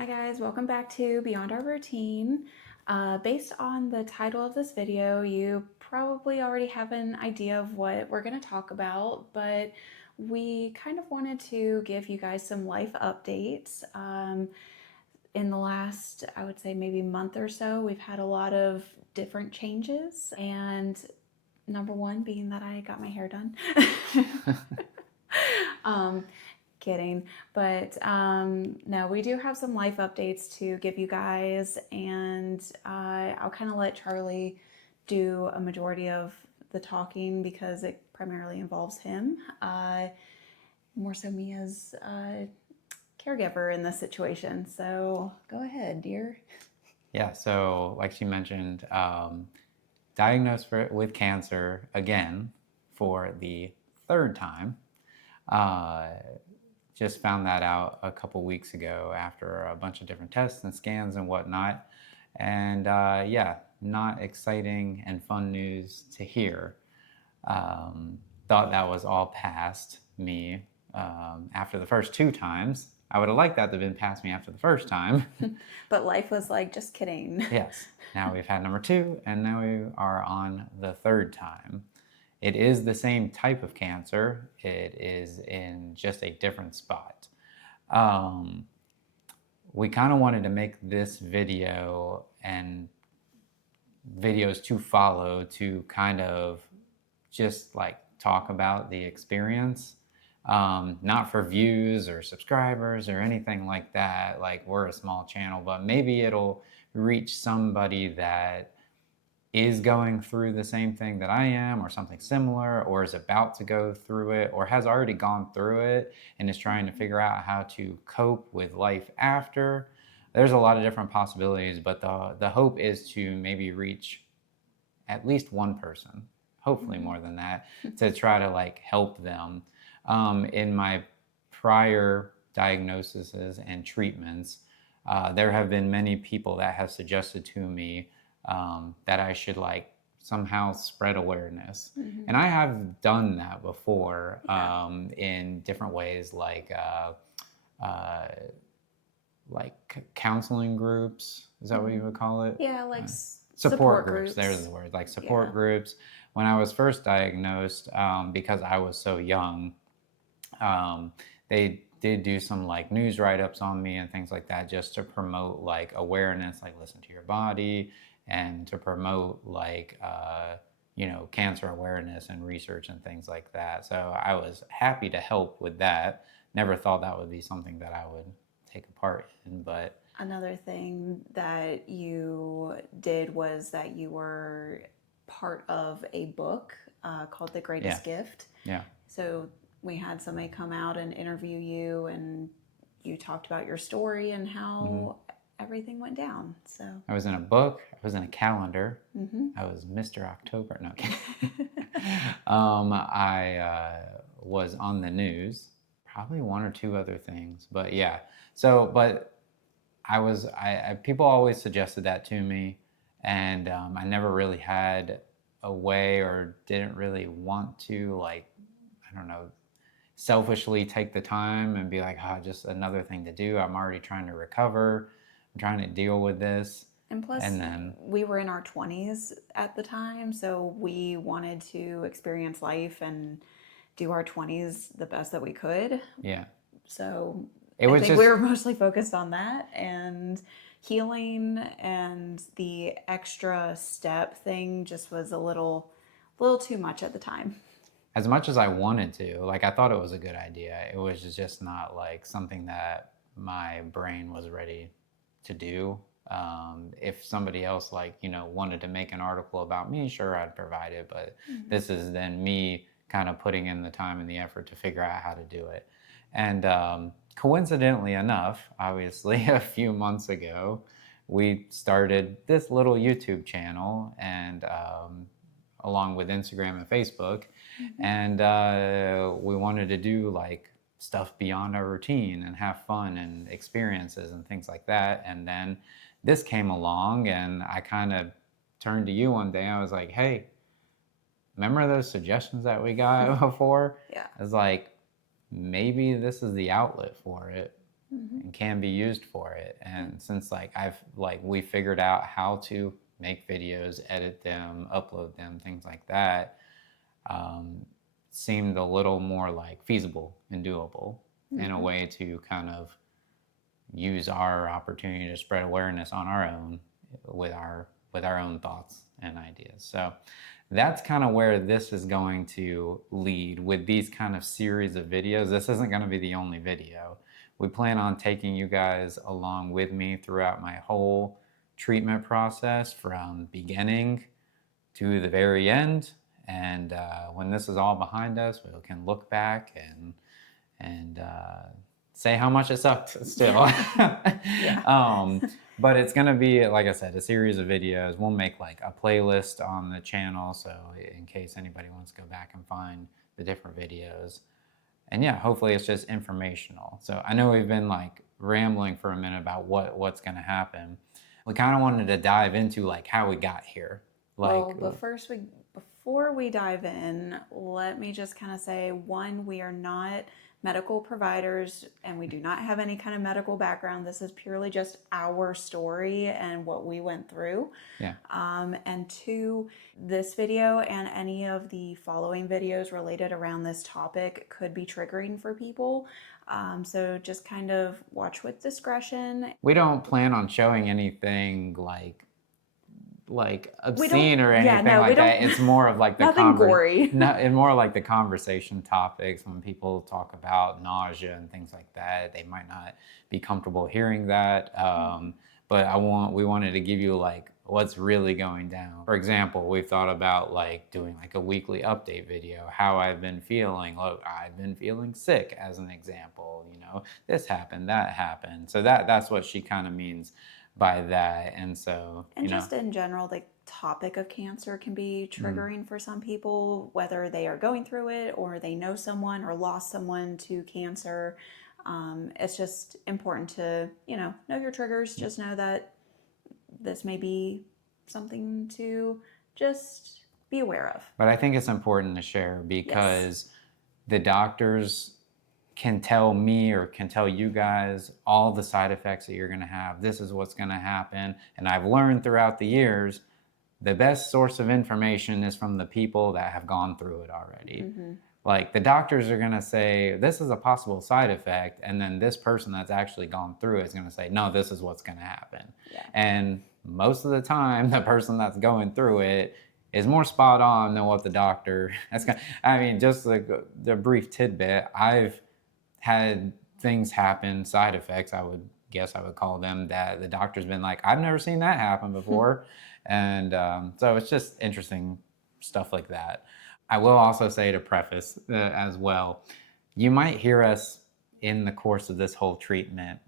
Hi guys, welcome back to Beyond Our Routine. Based on the title of this video, you probably already have an idea of what we're going to talk about, but we kind of wanted to give you guys some life updates. In the last, I would say maybe month or so, we've had a lot of different changes, and number one being that I got my hair done. um, Kidding. But no, we do have some life updates to give you guys, and I'll kind of let Charlie do a majority of the talking because it primarily involves him. More so me as a caregiver in this situation. So go ahead, dear. Yeah, so like she mentioned, diagnosed with cancer again for the third time. Just found that out a couple weeks ago after a bunch of different tests and scans and whatnot. And yeah, not exciting and fun news to hear. Thought that was all past me after the first two times. I would have liked that to have been past me after the first time. But life was like, just kidding. Yes. Now we've had number two, and now we are on the third time. It is the same type of cancer. It is in just a different spot. We kind of wanted to make this video and videos to follow to kind of just like talk about the experience. Not for views or subscribers or anything like that. Like, we're a small channel, but maybe it'll reach somebody that is going through the same thing that I am, or something similar, or is about to go through it, or has already gone through it and is trying to figure out how to cope with life after. There's a lot of different possibilities, but the hope is to maybe reach at least one person, hopefully more than that, to try to like help them. In my prior diagnoses and treatments, there have been many people that have suggested to me that I should like somehow spread awareness. Mm-hmm. And I have done that before in different ways, like counseling groups. Is that what you would call it? Yeah, like support groups. There's the word, like support groups. When I was first diagnosed, because I was so young, they did do some like news write-ups on me and things like that, just to promote like awareness, like listen to your body, and to promote like cancer awareness and research and things like that. So I was happy to help with that. Never thought that would be something that I would take a part in. But another thing that you did was that you were part of a book called The Greatest Gift. Yeah. So we had somebody come out and interview you, and you talked about your story and how everything went down. So I was in a book. I was in a calendar. I was Mr. October. No, I was on the news. Probably one or two other things, but yeah. So, but I people always suggested that to me, and I never really had a way, or didn't really want to, like, I don't know, selfishly take the time and be like, just another thing to do. I'm already trying to recover. I'm trying to deal with this. And plus, we were in our 20s at the time, so we wanted to experience life and do our 20s the best that we could. Yeah. So I think we were mostly focused on that and healing, and the extra step thing just was a little too much at the time. As much as I wanted to, like, I thought it was a good idea, it was just not like something that my brain was ready to do. If somebody else wanted to make an article about me, sure, I'd provide it, but this is then me kind of putting in the time and the effort to figure out how to do it. And coincidentally enough, obviously, a few months ago, we started this little YouTube channel, and along with Instagram and Facebook, and we wanted to do like stuff beyond our routine and have fun and experiences and things like that. And then this came along, and I kind of turned to you one day. I was like, hey, remember those suggestions that we got before? Yeah. I was like, maybe this is the outlet for it. and can be used for it. And since like we figured out how to make videos, edit them, upload them, things like that, seemed a little more like feasible and doable in a way to kind of use our opportunity to spread awareness on our own with our own thoughts and ideas. So that's kind of where this is going to lead with these kind of series of videos. This isn't going to be the only video. We plan on taking you guys along with me throughout my whole treatment process from beginning to the very end. And when this is all behind us, we can look back and say how much it sucked still. But it's going to be, like I said, a series of videos. We'll make like a playlist on the channel, so in case anybody wants to go back and find the different videos. And yeah, hopefully it's just informational. So I know we've been like rambling for a minute about what's going to happen. We kind of wanted to dive into like how we got here. Well, but before we dive in, let me just kind of say, one, we are not medical providers and we do not have any kind of medical background. This is purely just our story and what we went through. Yeah. And two, this video and any of the following videos related around this topic could be triggering for people. So just kind of watch with discretion. We don't plan on showing anything like obscene or anything like that. It's more of like the nothing gory. It's more like the conversation topics. When people talk about nausea and things like that, they might not be comfortable hearing that. But we wanted to give you like what's really going down. For example, we've thought about like doing like a weekly update video, how I've been feeling. Look, I've been feeling sick as an example, you know, this happened, that happened. So that's what she kind of means by that. And so, and just in general, the topic of cancer can be triggering for some people, whether they are going through it or they know someone or lost someone to cancer. It's just important to, know your triggers. Just know that this may be something to just be aware of. But I think it's important to share because the doctors can tell me or can tell you guys all the side effects that you're going to have. This is what's going to happen. And I've learned throughout the years, the best source of information is from the people that have gone through it already. Like the doctors are going to say, this is a possible side effect. And then this person that's actually gone through it is going to say, no, this is what's going to happen. Yeah. And most of the time, the person that's going through it is more spot on than what the doctor, just like the brief tidbit, I've had things happen, side effects, I would call them, that the doctor's been like, I've never seen that happen before. And so it's just interesting stuff like that. I will also say, to preface as well, you might hear us in the course of this whole treatment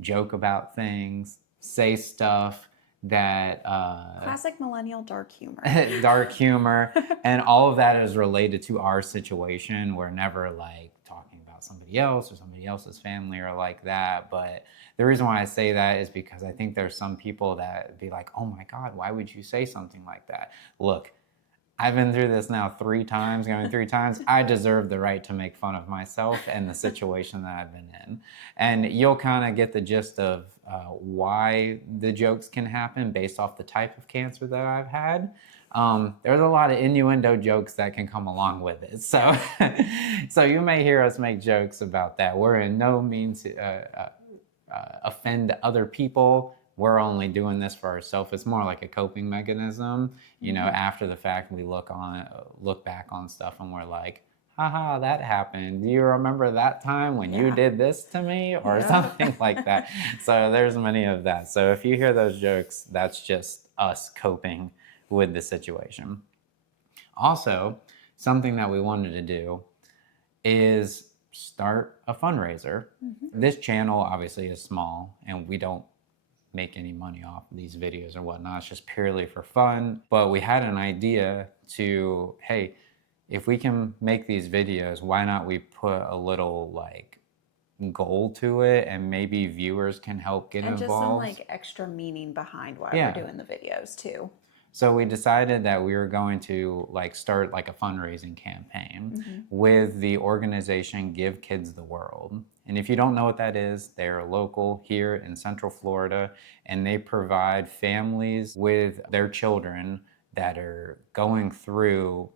joke about things, say stuff that classic millennial dark humor. Dark humor. And all of that is related to our situation. We're never like talking about somebody else or somebody else's family or like that. But the reason why I say that is because I think there's some people that be like, oh my God, why would you say something like that? Look, I've been through this now 3 times, going 3 times. I deserve the right to make fun of myself and the situation that I've been in. And you'll kind of get the gist of why the jokes can happen based off the type of cancer that I've had. There's a lot of innuendo jokes that can come along with it. So, so you may hear us make jokes about that. We're in no means offend other people. We're only doing this for ourselves. It's more like a coping mechanism. After the fact, we look back on stuff and we're like, haha, that happened. Do you remember that time when you did this to me? Or something like that. So there's many of that. So if you hear those jokes, that's just us coping with the situation. Also, something that we wanted to do is start a fundraiser. This channel obviously is small and we don't make any money off these videos or whatnot. It's just purely for fun. But we had an idea to, hey, if we can make these videos, why not we put a little like goal to it, and maybe viewers can help get involved. And just some like extra meaning behind why we're doing the videos too. So we decided that we were going to like start like a fundraising campaign with the organization Give Kids the World. And if you don't know what that is, they're local here in Central Florida, and they provide families with their children that are going through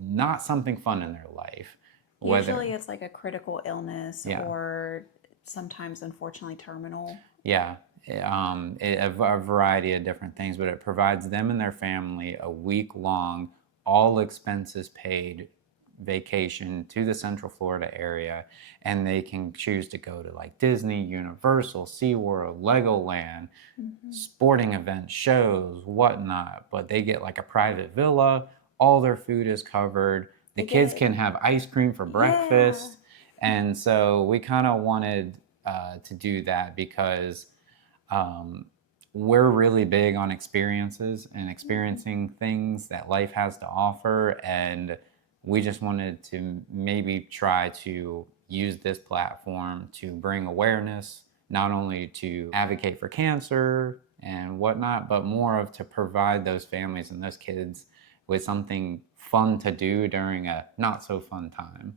not something fun in their life. Usually it's like a critical illness Yeah. or sometimes unfortunately terminal. Yeah, a variety of different things, but it provides them and their family a week long, all expenses paid vacation to the Central Florida area, and they can choose to go to like Disney, Universal, SeaWorld, Legoland, sporting events, shows, whatnot. But they get like a private villa, all their food is covered. The They kids get- can have ice cream for breakfast. And so we kind of wanted to do that because um, we're really big on experiences and experiencing things that life has to offer. And we just wanted to maybe try to use this platform to bring awareness, not only to advocate for cancer and whatnot, but more of to provide those families and those kids with something fun to do during a not so fun time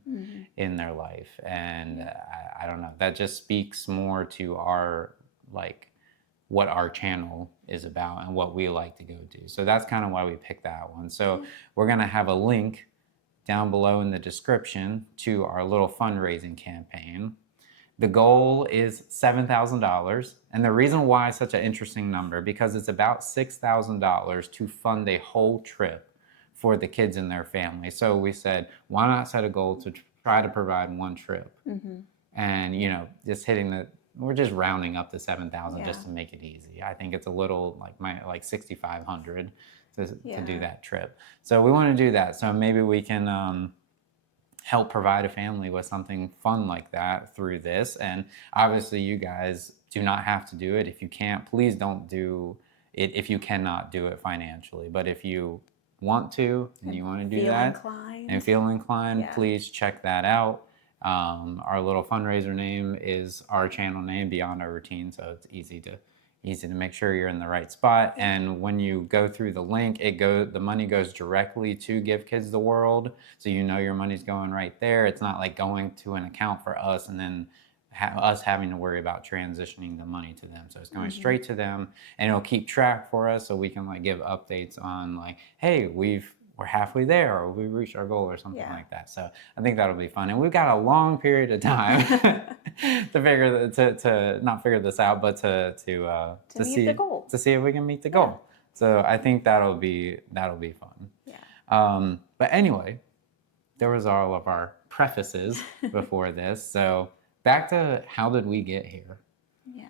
in their life. And I don't know, that just speaks more to our like what our channel is about and what we like to go do. So that's kind of why we picked that one. So we're going to have a link down below in the description to our little fundraising campaign. The goal is $7,000. And the reason why it's such an interesting number, because it's about $6,000 to fund a whole trip for the kids and their family. So we said, why not set a goal to try to provide one trip? And, you know, just hitting the, we're just rounding up to 7,000 just to make it easy. I think it's a little like 6,500 to do that trip. So we want to do that. So maybe we can help provide a family with something fun like that through this. And obviously you guys do not have to do it. If you can't, please don't do it if you cannot do it financially. But if you want to and you want to do that and feel inclined, please check that out. Our little fundraiser name is our channel name, Beyond Our Routine, so it's easy to make sure you're in the right spot. And when you go through the link, the money goes directly to Give Kids the World, so you know your money's going right there. It's not like going to an account for us and then us having to worry about transitioning the money to them. So it's going straight to them, and it'll keep track for us, so we can like give updates on like, hey, we're halfway there, or we reached our goal, or something like that. So I think that'll be fun, and we've got a long period of time to not figure this out, but to see if we can meet the goal. So I think that'll be fun. But anyway, there was all of our prefaces before this. So back to how did we get here?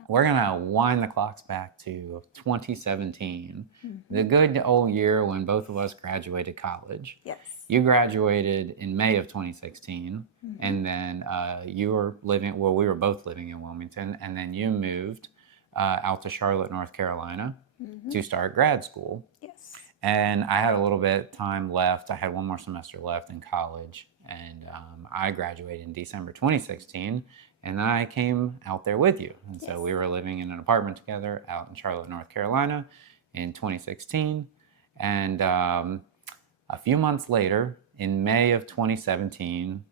We're going to wind the clocks back to 2017, the good old year when both of us graduated college. You graduated in May of 2016, and then you were we were both living in Wilmington, and then you moved out to Charlotte, North Carolina to start grad school. And I had a little bit time left. I had one more semester left in college, and I graduated in December 2016. And I came out there with you. And so we were living in an apartment together out in Charlotte, North Carolina in 2016. And a few months later, in May of 2017,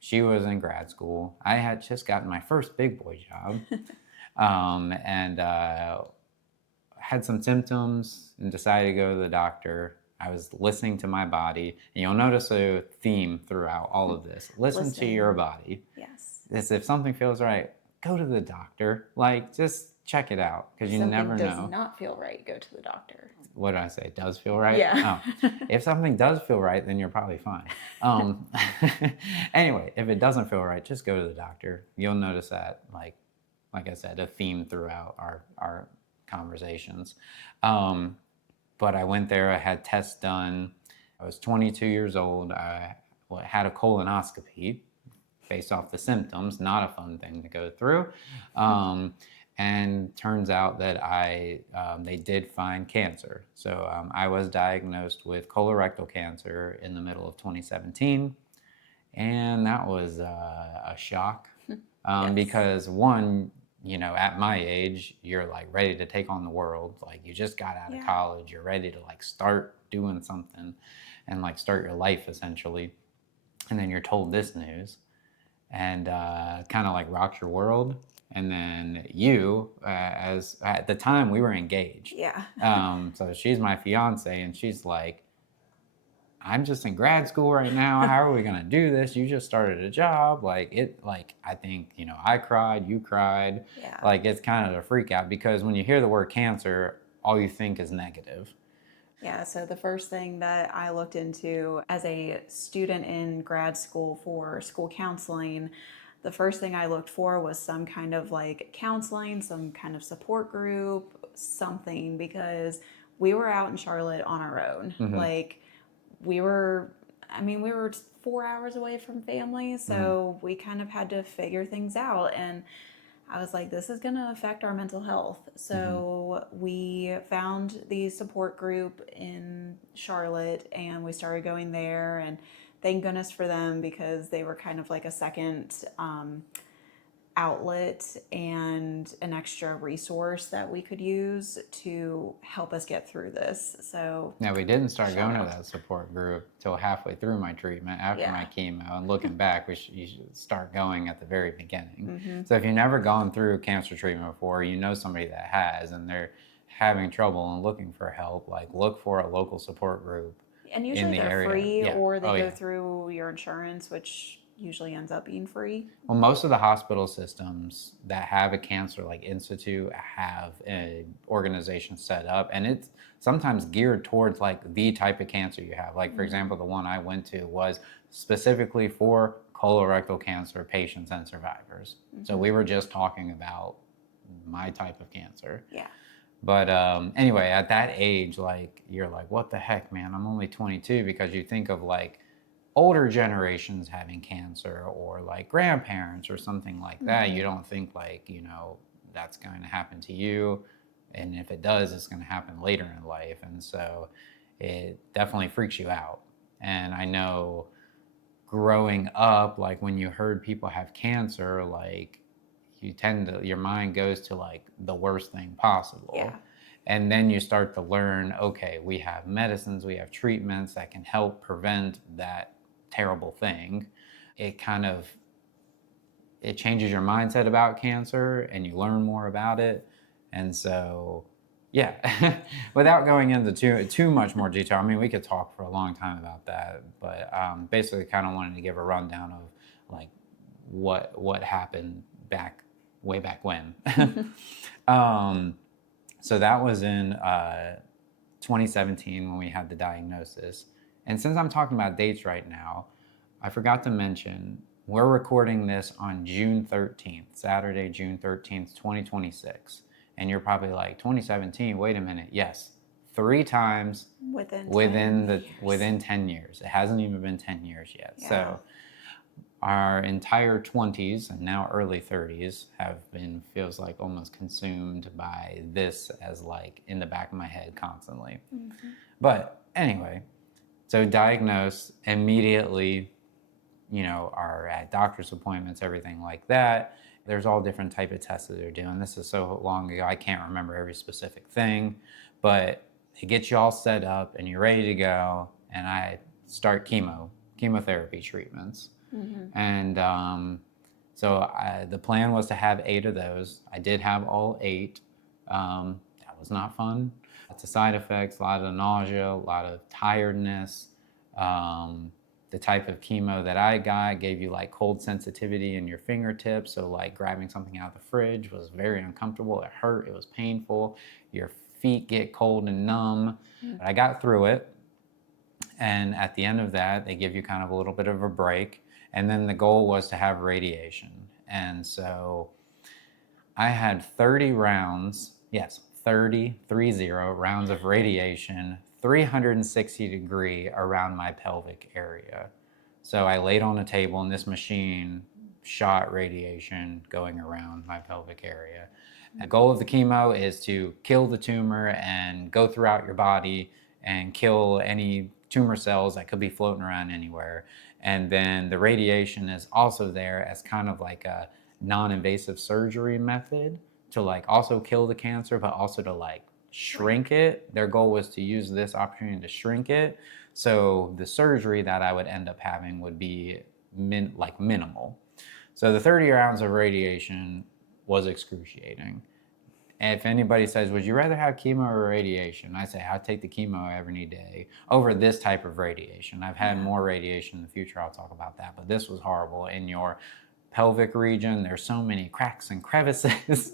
she was in grad school. I had just gotten my first big boy job and had some symptoms and decided to go to the doctor. I was listening to my body. And you'll notice a theme throughout all of this. Listen to your body. Is if something feels right, go to the doctor. Like, just check it out, because you never know. If something does not feel right, go to the doctor. What did I say? It does feel right? Yeah. Oh. If something does feel right, then you're probably fine. Anyway, if it doesn't feel right, just go to the doctor. You'll notice that, like I said, a theme throughout our conversations. But I went there. I had tests done. I was 22 years old. I had a colonoscopy based off the symptoms, not a fun thing to go through. And turns out that they did find cancer. So I was diagnosed with colorectal cancer in the middle of 2017. And that was a shock because one, you know, at my age, you're like ready to take on the world. Like, you just got out of college, you're ready to like start doing something and like start your life essentially. And then you're told this news. and kind of like rocked your world. And then you, as at the time we were engaged. Yeah. So she's my fiance, and she's like, I'm just in grad school right now. How are we gonna do this? You just started a job. Like I think, I cried, you cried. Yeah. Like it's kind of a freak out because when you hear the word cancer, all you think is negative. Yeah, so the first thing that I looked into as a student in grad school for school counseling, the first thing I looked for was some kind of like counseling, some kind of support group, something, because we were out in Charlotte on our own. Like, we were, I mean, we were 4 hours away from family, so we kind of had to figure things out. And I was like, this is going to affect our mental health. So we found the support group in Charlotte and we started going there. And thank goodness for them because they were kind of like a second outlet and an extra resource that we could use to help us get through this. So Now, we didn't start shout going to out. that support group till halfway through my treatment after Yeah. my chemo. And looking back, you should start going at the very beginning. So if you've never gone through cancer treatment before, you know somebody that has, and they're having trouble and looking for help, like look for a local support group And in usually the they're area. free Yeah. or they Oh, go yeah. through your insurance, which usually ends up being free. Well, most of the hospital systems that have a cancer like institute have an organization set up, and it's sometimes geared towards like the type of cancer you have. Like, for example, the one I went to was specifically for colorectal cancer patients and survivors. So we were just talking about my type of cancer. Yeah. But anyway, at that age, like, you're like, what the heck, man? I'm only 22, because you think of like older generations having cancer or like grandparents or something like that. You don't think like, that's going to happen to you. And if it does, it's going to happen later in life. And so it definitely freaks you out. And I know growing up, like when you heard people have cancer, like your mind goes to like the worst thing possible. Yeah. And then you start to learn, okay, we have medicines, we have treatments that can help prevent that terrible thing. It changes your mindset about cancer and you learn more about it. And so, yeah, without going into too much more detail, I mean, we could talk for a long time about that, but basically kind of wanted to give a rundown of like what happened way back when. So that was in 2017 when we had the diagnosis. And since I'm talking about dates right now, I forgot to mention we're recording this on June 13th, Saturday, June 13th, 2026. And you're probably like, 2017, wait a minute. Yes, 3 times within 10 years. It hasn't even been 10 years yet. Yeah. So our entire 20s and now early 30s have been, feels like, almost consumed by this as like in the back of my head constantly. But anyway, so diagnosed immediately, are at doctor's appointments, everything like that. There's all different type of tests that they're doing. This is so long ago, I can't remember every specific thing, but it gets you all set up and you're ready to go. And I start chemotherapy treatments. And so the plan was to have 8 of those. I did have all 8. That was not fun. Lots of side effects, a lot of nausea, a lot of tiredness. The type of chemo that I got gave you like cold sensitivity in your fingertips. So like grabbing something out of the fridge was very uncomfortable. It hurt, it was painful. Your feet get cold and numb. But I got through it. And at the end of that, they give you kind of a little bit of a break. And then the goal was to have radiation. And so I had 30 rounds, yes, 30 rounds of radiation, 360-degree around my pelvic area. So I laid on a table and this machine shot radiation going around my pelvic area. The goal of the chemo is to kill the tumor and go throughout your body and kill any tumor cells that could be floating around anywhere. And then the radiation is also there as kind of like a non-invasive surgery method to like also kill the cancer, but also to like shrink it. Their goal was to use this opportunity to shrink it. So the surgery that I would end up having would be minimal. So the 30 rounds of radiation was excruciating. And if anybody says, would you rather have chemo or radiation? I say, I'd take the chemo every day over this type of radiation. I've had more radiation in the future. I'll talk about that. But this was horrible. In your pelvic region, there's so many cracks and crevices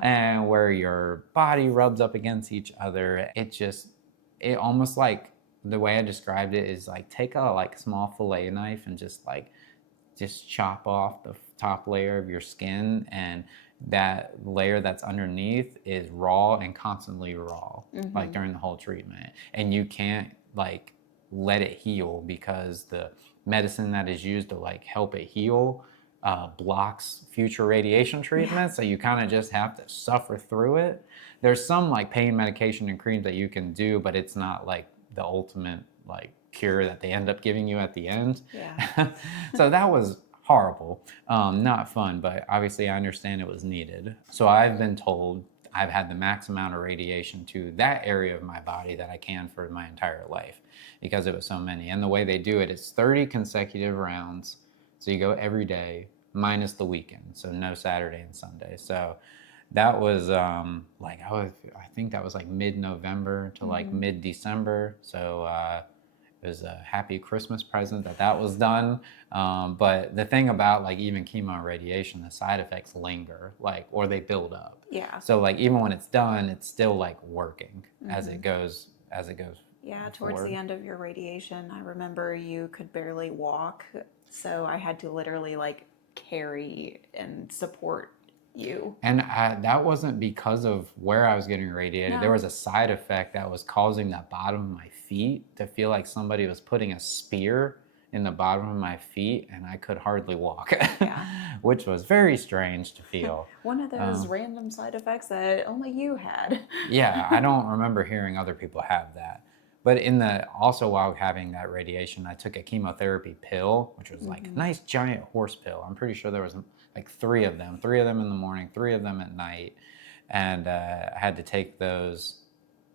and where your body rubs up against each other. It almost like, the way I described it is like, take a like small fillet knife and just chop off the top layer of your skin, and that layer that's underneath is raw and constantly raw, like during the whole treatment. And you can't like let it heal, because the medicine that is used to like help it heal blocks future radiation treatment. So you kind of just have to suffer through it. There's some like pain medication and creams that you can do, but it's not like the ultimate like cure that they end up giving you at the end. So that was horrible, not fun, but obviously I understand it was needed. So I've been told I've had the max amount of radiation to that area of my body that I can for my entire life, because it was so many. And the way they do it is 30 consecutive rounds. So you go every day minus the weekend, so no Saturday and Sunday. So that was I think that was like mid-November to like mid-December. So it was a happy Christmas present that was done. But the thing about like even chemo and radiation, the side effects linger, like, or they build up. So like even when it's done, it's still like working as it goes. Yeah, towards the end of your radiation, I remember you could barely walk, so I had to literally like carry and support you. And that wasn't because of where I was getting radiated. There was a side effect that was causing the bottom of my feet to feel like somebody was putting a spear in the bottom of my feet, and I could hardly walk, which was very strange to feel. One of those random side effects that only you had. Yeah, I don't remember hearing other people have that. But also while having that radiation, I took a chemotherapy pill, which was like a nice giant horse pill. I'm pretty sure there was like three of them in the morning, three of them at night. And I had to take those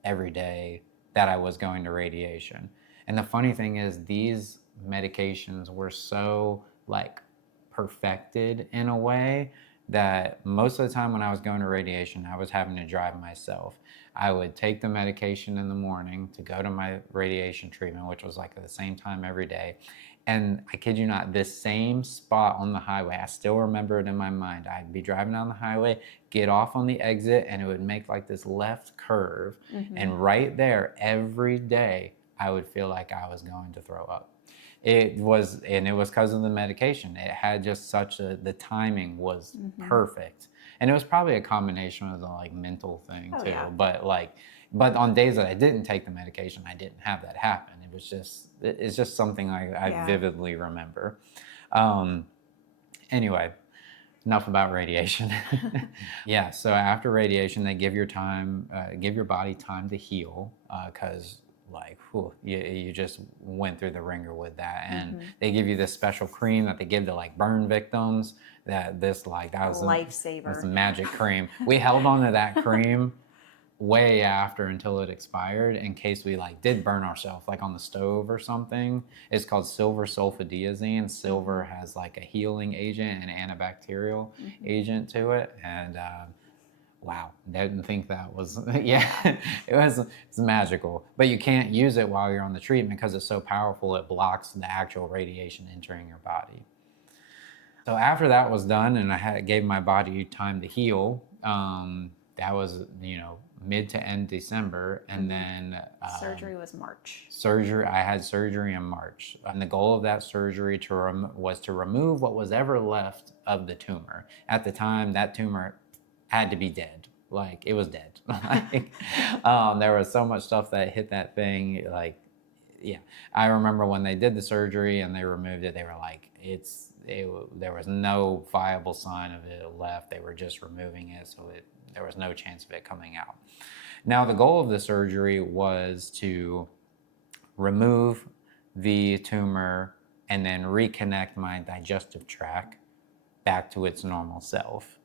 every day that I was going to radiation. And the funny thing is, these medications were so like perfected in a way that most of the time when I was going to radiation, I was having to drive myself. I would take the medication in the morning to go to my radiation treatment, which was like at the same time every day. And I kid you not, this same spot on the highway, I still remember it in my mind. I'd be driving down the highway, get off on the exit, and it would make like this left curve. And right there, every day, I would feel like I was going to throw up. It was because of the medication. It had just the timing was perfect. And it was probably a combination of the like mental thing too. But on days that I didn't take the medication, I didn't have that happen. It's just something I vividly remember. Anyway, enough about radiation. So after radiation, they give your body time to heal, because you just went through the ringer with that. And they give you this special cream that they give to like burn victims. That was a lifesaver. That's a magic cream. We held on to that cream way after until it expired, in case we like did burn ourselves like on the stove or something. It's called silver sulfadiazine. Silver has like a healing agent and antibacterial agent to it. And wow, didn't think that was, it's magical. But you can't use it while you're on the treatment because it's so powerful, it blocks the actual radiation entering your body. So after that was done and I gave my body time to heal, that was, mid to end December. And then surgery was March. I had surgery in March. And the goal of that surgery was to remove what was ever left of the tumor. At the time, that tumor had to be dead. Like, it was dead. There was so much stuff that hit that thing. I remember when they did the surgery and they removed it, they were like, there was no viable sign of it left. They were just removing it, so there was no chance of it coming out. Now, the goal of the surgery was to remove the tumor and then reconnect my digestive tract back to its normal self.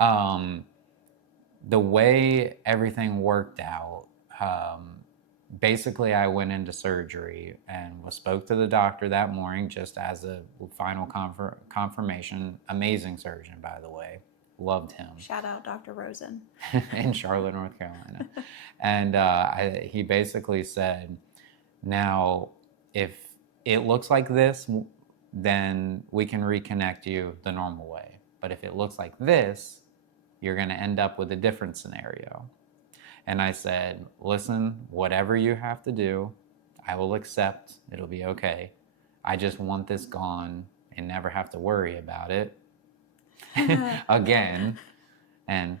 The way everything worked out, basically I went into surgery and spoke to the doctor that morning just as a final confirmation. Amazing surgeon, by the way. Loved him. Shout out Dr. Rosen. In Charlotte, North Carolina. And he basically said, now, if it looks like this, then we can reconnect you the normal way. But if it looks like this, you're going to end up with a different scenario. And I said, listen, whatever you have to do, I will accept. It'll be okay. I just want this gone and never have to worry about it again. And,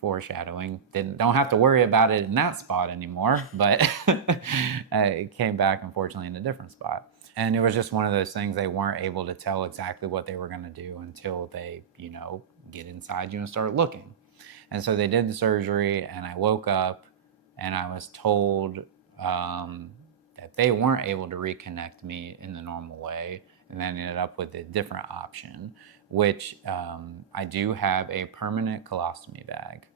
foreshadowing, don't have to worry about it in that spot anymore, but it came back, unfortunately, in a different spot. And it was just one of those things. They weren't able to tell exactly what they were going to do until they, get inside you and start looking. And so they did the surgery, and I woke up and I was told that they weren't able to reconnect me in the normal way, and then ended up with a different option, which I do have a permanent colostomy bag.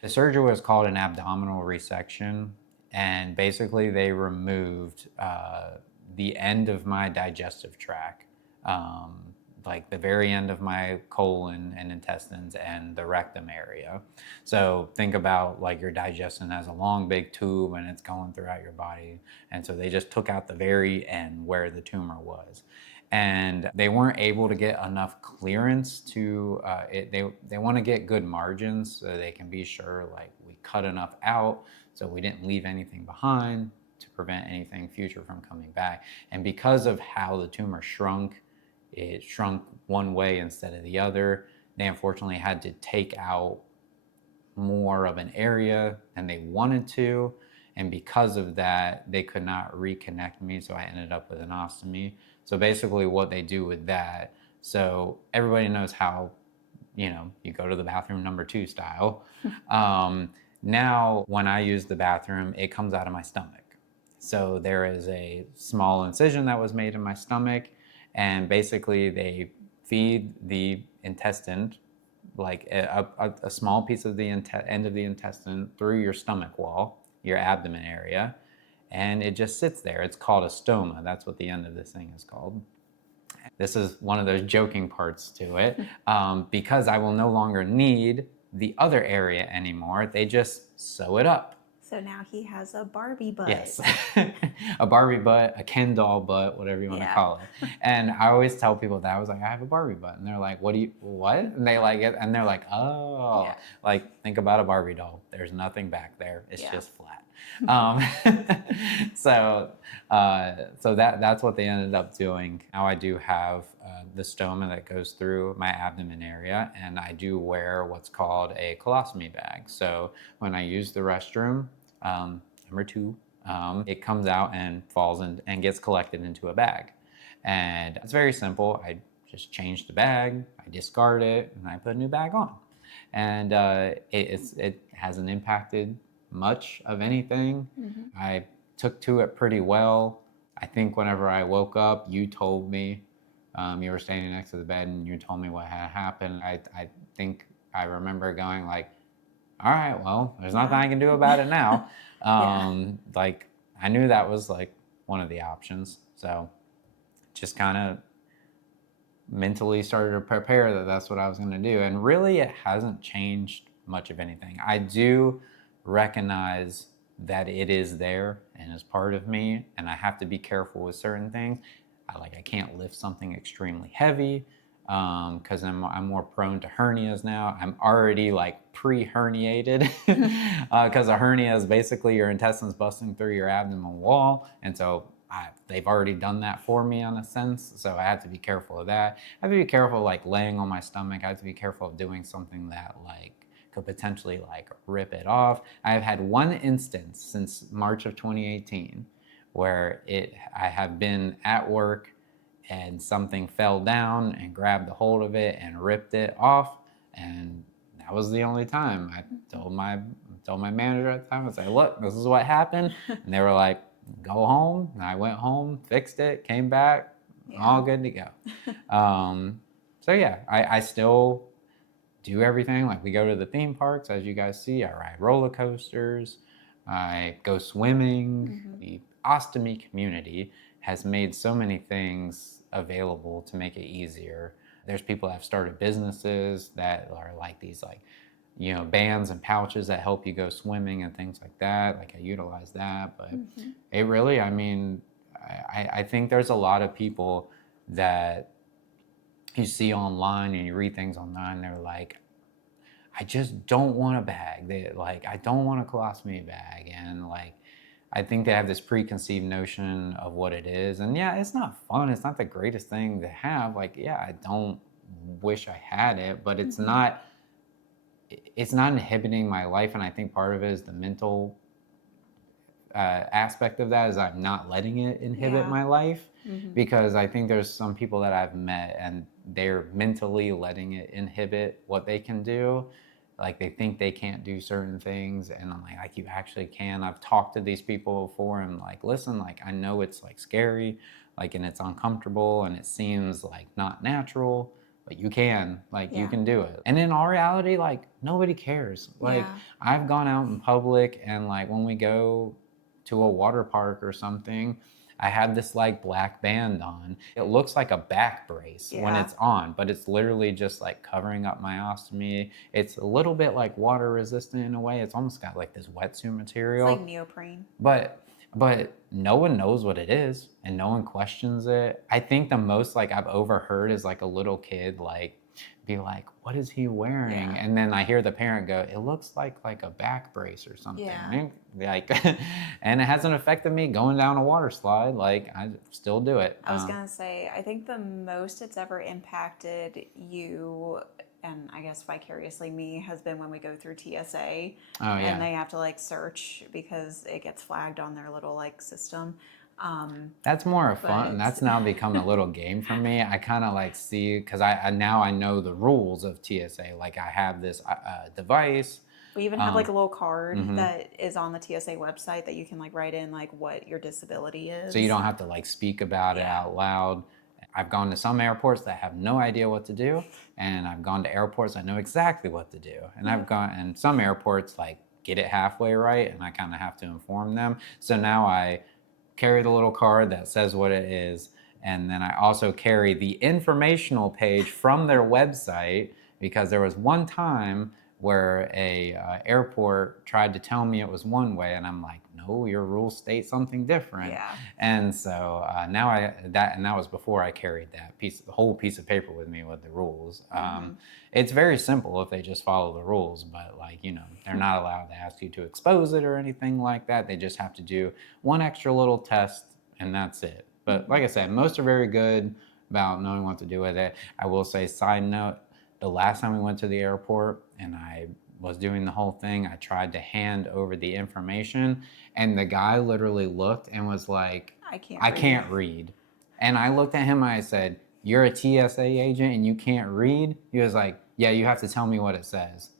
The surgery was called an abdominal resection, and basically they removed the end of my digestive tract, like the very end of my colon and intestines and the rectum area. So think about like your digestion as a long big tube and it's going throughout your body. And so they just took out the very end where the tumor was. And they weren't able to get enough clearance to, they want to get good margins so they can be sure like we cut enough out so we didn't leave anything behind to prevent anything future from coming back. And because of how the tumor shrunk, it shrunk one way instead of the other. They unfortunately had to take out more of an area than they wanted to. And because of that, they could not reconnect me. So I ended up with an ostomy. So basically what they do with that, so everybody knows how, you go to the bathroom number 2 style. Now, when I use the bathroom, it comes out of my stomach. So there is a small incision that was made in my stomach, and basically they feed the intestine, like a small piece of the end of the intestine through your stomach wall, your abdomen area, and it just sits there. It's called a stoma. That's what the end of this thing is called. This is one of those joking parts to it. Because I will no longer need the other area anymore, they just sew it up. So now he has a Barbie butt. Yes. A Barbie butt, a Ken doll butt, whatever you want to call it. And I always tell people that. I was like, I have a Barbie butt. And they're like, what? And they like it. And they're like, oh, like think about a Barbie doll. There's nothing back there. It's just flat. So that's what they ended up doing. Now I do have the stoma that goes through my abdomen area, and I do wear what's called a colostomy bag. So when I use the restroom, number 2, it comes out and falls in and gets collected into a bag. And it's very simple. I just change the bag, I discard it, and I put a new bag on. And it hasn't impacted much of anything. I took to it pretty well. I think whenever I woke up, you told me, you were standing next to the bed and you told me what had happened. I think I remember going like, all right, well, there's nothing I can do about it now. Like I knew that was like one of the options. So just kind of mentally started to prepare that that's what I was going to do. And really it hasn't changed much of anything. I do recognize that it is there and is part of me, and I have to be careful with certain things. I can't lift something extremely heavy because I'm more prone to hernias now. I'm already like pre-herniated because a hernia is basically your intestines busting through your abdomen wall, and so they've already done that for me in a sense. So I have to be careful of that. I have to be careful like laying on my stomach. I have to be careful of doing something that like could potentially like rip it off. I've had one instance since March of 2018 where I have been at work and something fell down and grabbed a hold of it and ripped it off, and that was the only time. I told my manager at the time, I was like, look, this is what happened, and they were like, go home. And I went home, fixed it, came back, all good to go. So yeah, I still do everything. Like we go to the theme parks, as you guys see, I ride roller coasters. I go swimming. Mm-hmm. The ostomy community has made so many things available to make it easier. There's people that have started businesses that are like these like, bands and pouches that help you go swimming and things like that. Like I utilize that, but Mm-hmm. it really, I mean, I think there's a lot of people that you see online and you read things online, they're like, I just don't want a bag. They like, I don't want a colostomy bag. And like, I think they have this preconceived notion of what it is. And yeah, it's not fun. It's not the greatest thing to have. Like, yeah, I don't wish I had it, but Mm-hmm. it's not inhibiting my life. And I think part of it is the mental aspect of that is I'm not letting it inhibit Yeah. my life, Mm-hmm. because I think there's some people that I've met and they're mentally letting it inhibit what they can do. Like they think they can't do certain things, and I'm like you actually can. I've talked to these people before and like, listen, like I know it's like scary, like, and it's uncomfortable and it seems like not natural, but you can, like, you Yeah. can do it. And in our reality, like nobody cares. Like Yeah. I've gone out in public and like when we go to a water park or something, I had this like black band on. It looks like a back brace when Yeah. it's on, but it's literally just like covering up my ostomy. It's a little bit like water resistant in a way. It's almost got like this wetsuit It's like material, neoprene. but no one knows what it is and no one questions it. I think the most like I've overheard is like a little kid like be like, what is he wearing? Yeah. And then I hear the parent go, it looks like a back brace or something. Yeah. And like and it hasn't affected me going down a water slide. Like I still do it. I was gonna say, I think the most it's ever impacted you, and I guess vicariously me, has been when we go through TSA Oh and yeah. they have to like search because it gets flagged on their little like system. That's more of fun, and But that's now become a little game for me. I kind of like see, because I now I know the rules of TSA. Like I have this device. we even have like Um, a little card mhm. that is on the TSA website that you can like write in like what your disability So you is. don't have to like speak about it Yeah. out loud. I've gone to some airports that have no idea what to do, and I've gone to airports that know exactly what to do. And Yeah. I've gone, and some airports like get it halfway right, and I kind of have to inform them. So now I carry the little card that says what it is, and then I also carry the informational page from their website, because there was one time where a airport tried to tell me it was one way, and I'm like, no, your rules state something different. Yeah. And so now that was before I carried the whole piece of paper with me with the rules. Mm-hmm. It's very simple if they just follow the rules, but like, they're not allowed to ask you to expose it or anything like that. They just have to do one extra little test and that's it. But like I said, most are very good about knowing what to do with it. I will say, side note, the last time we went to the airport and I was doing the whole thing, I tried to hand over the information, and the guy literally looked and was like, I can't I read. can't read. And I looked at him and I said, you're a TSA agent and you can't read? He was like, yeah, you have to tell me what it says.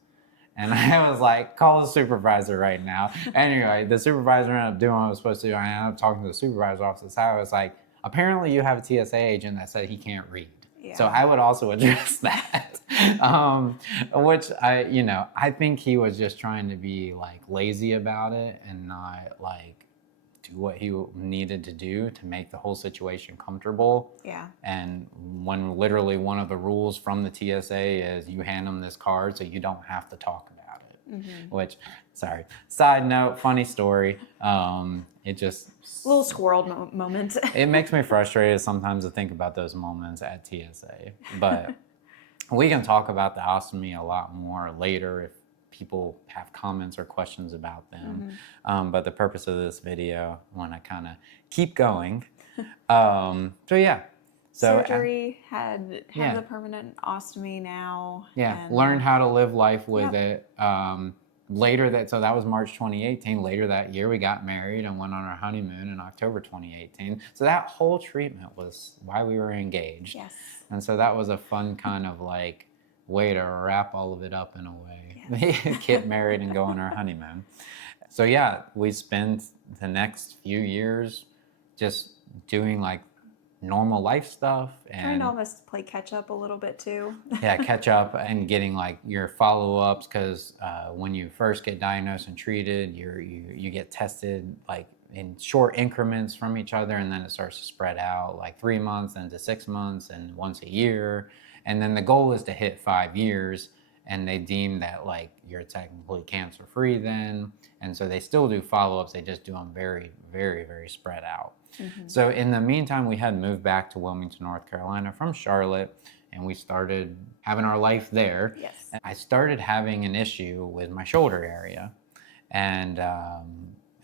And I was like, call the supervisor right now. Anyway, the supervisor ended up doing what I was supposed to do. I ended up talking to the supervisor's office. I was like, apparently you have a TSA agent that said he can't read. So Yeah. I would also address that. Which I think he was just trying to be like lazy about it and not like do what he needed to do to make the whole situation comfortable. Yeah. And when literally one of the rules from the TSA is you hand them this card so you don't have to talk about it. Mm-hmm. Which, sorry, side note, funny story. It just Little squirrel moment. it makes me frustrated sometimes to think about those moments at TSA. But we can talk about the ostomy a lot more later if people have comments or questions about them. But the purpose of this video, I want to kind of keep going. So yeah. So Surgery, had yeah. the permanent ostomy now. Yeah, And learned how to live life with Yep. it. So that was March 2018. Later that year, we got married and went on our honeymoon in October 2018. So that whole treatment was why we were engaged. Yes. And so that was a fun kind of like way to wrap all of it up in a way. Get married and go on our honeymoon. So yeah, we spent the next few years just doing like normal life stuff Trying to and almost play catch up a little bit too. yeah, catch up and getting like your follow-ups because when you first get diagnosed and treated, you get tested like in short increments from each other, and then it starts to spread out like 3 months into 6 months and once a year, and then the goal is to hit 5 years, and they deem that like you're technically cancer-free then, and so they still do follow-ups. They just do them very, very, very spread out. So in the meantime, we had moved back to Wilmington, North Carolina from Charlotte, and we started having our life there. Yes. And I started having an issue with my shoulder area, and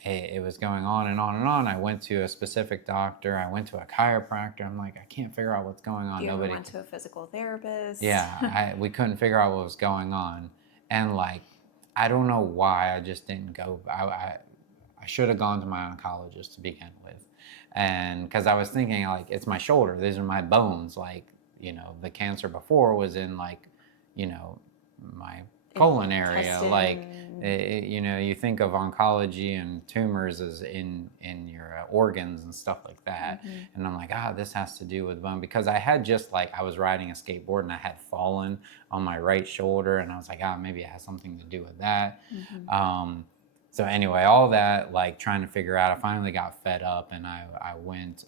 it was going on and on and on. I went to a specific doctor. I went to a chiropractor. I'm like, I can't figure out what's going on. You Nobody went to a physical therapist. Yeah, we couldn't figure out what was going on, and like, I don't know why I just didn't go. I should have gone to my oncologist to begin with, and because I was thinking like it's my shoulder. These are my bones. Like, the cancer before was in like, my colon area. Like, you think of oncology and tumors as in your organs and stuff like that. And I'm like, this has to do with bone, because I had just like, I was riding a skateboard and I had fallen on my right shoulder, and I was like, maybe it has something to do with that. So anyway, all that, like trying to figure out, I finally got fed up, and I went,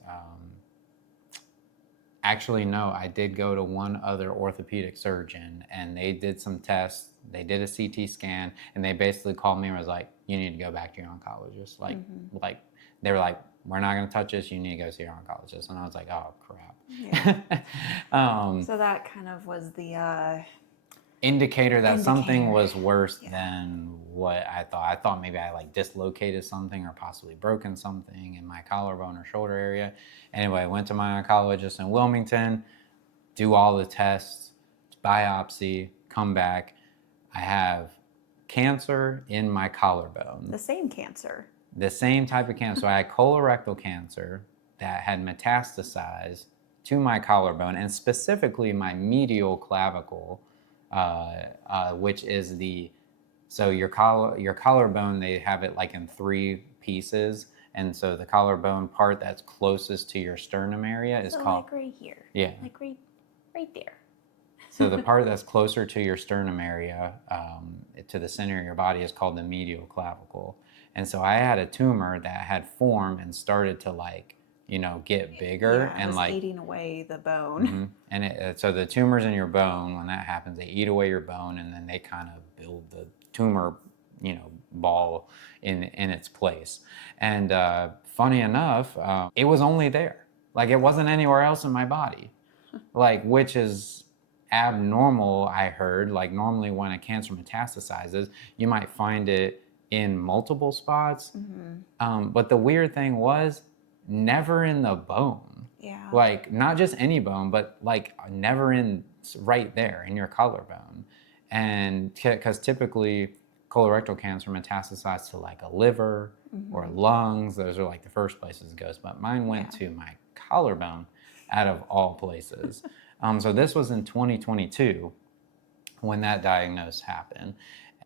actually, no, I did go to one other orthopedic surgeon, and they did some tests. They did a CT scan, and they basically called me and was like, you need to go back to your oncologist. Like they were like, we're not going to touch this. You need to go see your oncologist. And I was like, oh, crap. Yeah. So that kind of was the indicator that something was worse than what I thought. I thought maybe I like dislocated something or possibly broken something in my collarbone or shoulder area. Anyway, I went to my oncologist in Wilmington, do all the tests, biopsy, come back. I have cancer in my collarbone. The same cancer. The same type of cancer. So I had colorectal cancer that had metastasized to my collarbone, and specifically my medial clavicle, which is your collarbone, they have it like in 3 pieces. And so the collarbone part that's closest to your sternum area is called, like right here. Yeah. Like right there. So the part that's closer to your sternum area, to the center of your body, is called the medial clavicle. And so I had a tumor that had formed and started to like, get bigger, and like eating away the bone. And so the tumors in your bone, when that happens, they eat away your bone, and then they kind of build the tumor, ball in its place. And funny enough, it was only there. Like, it wasn't anywhere else in my body, like, which is abnormal. I heard, like, normally when a cancer metastasizes, you might find it in multiple spots. But the weird thing was, never in the bone. Yeah. Like, not just any bone, but like never in right there in your collarbone. And because typically colorectal cancer metastasizes to like a liver or lungs. Those are like the first places it goes. But mine went to my collarbone, out of all places. So this was in 2022 when that diagnosis happened.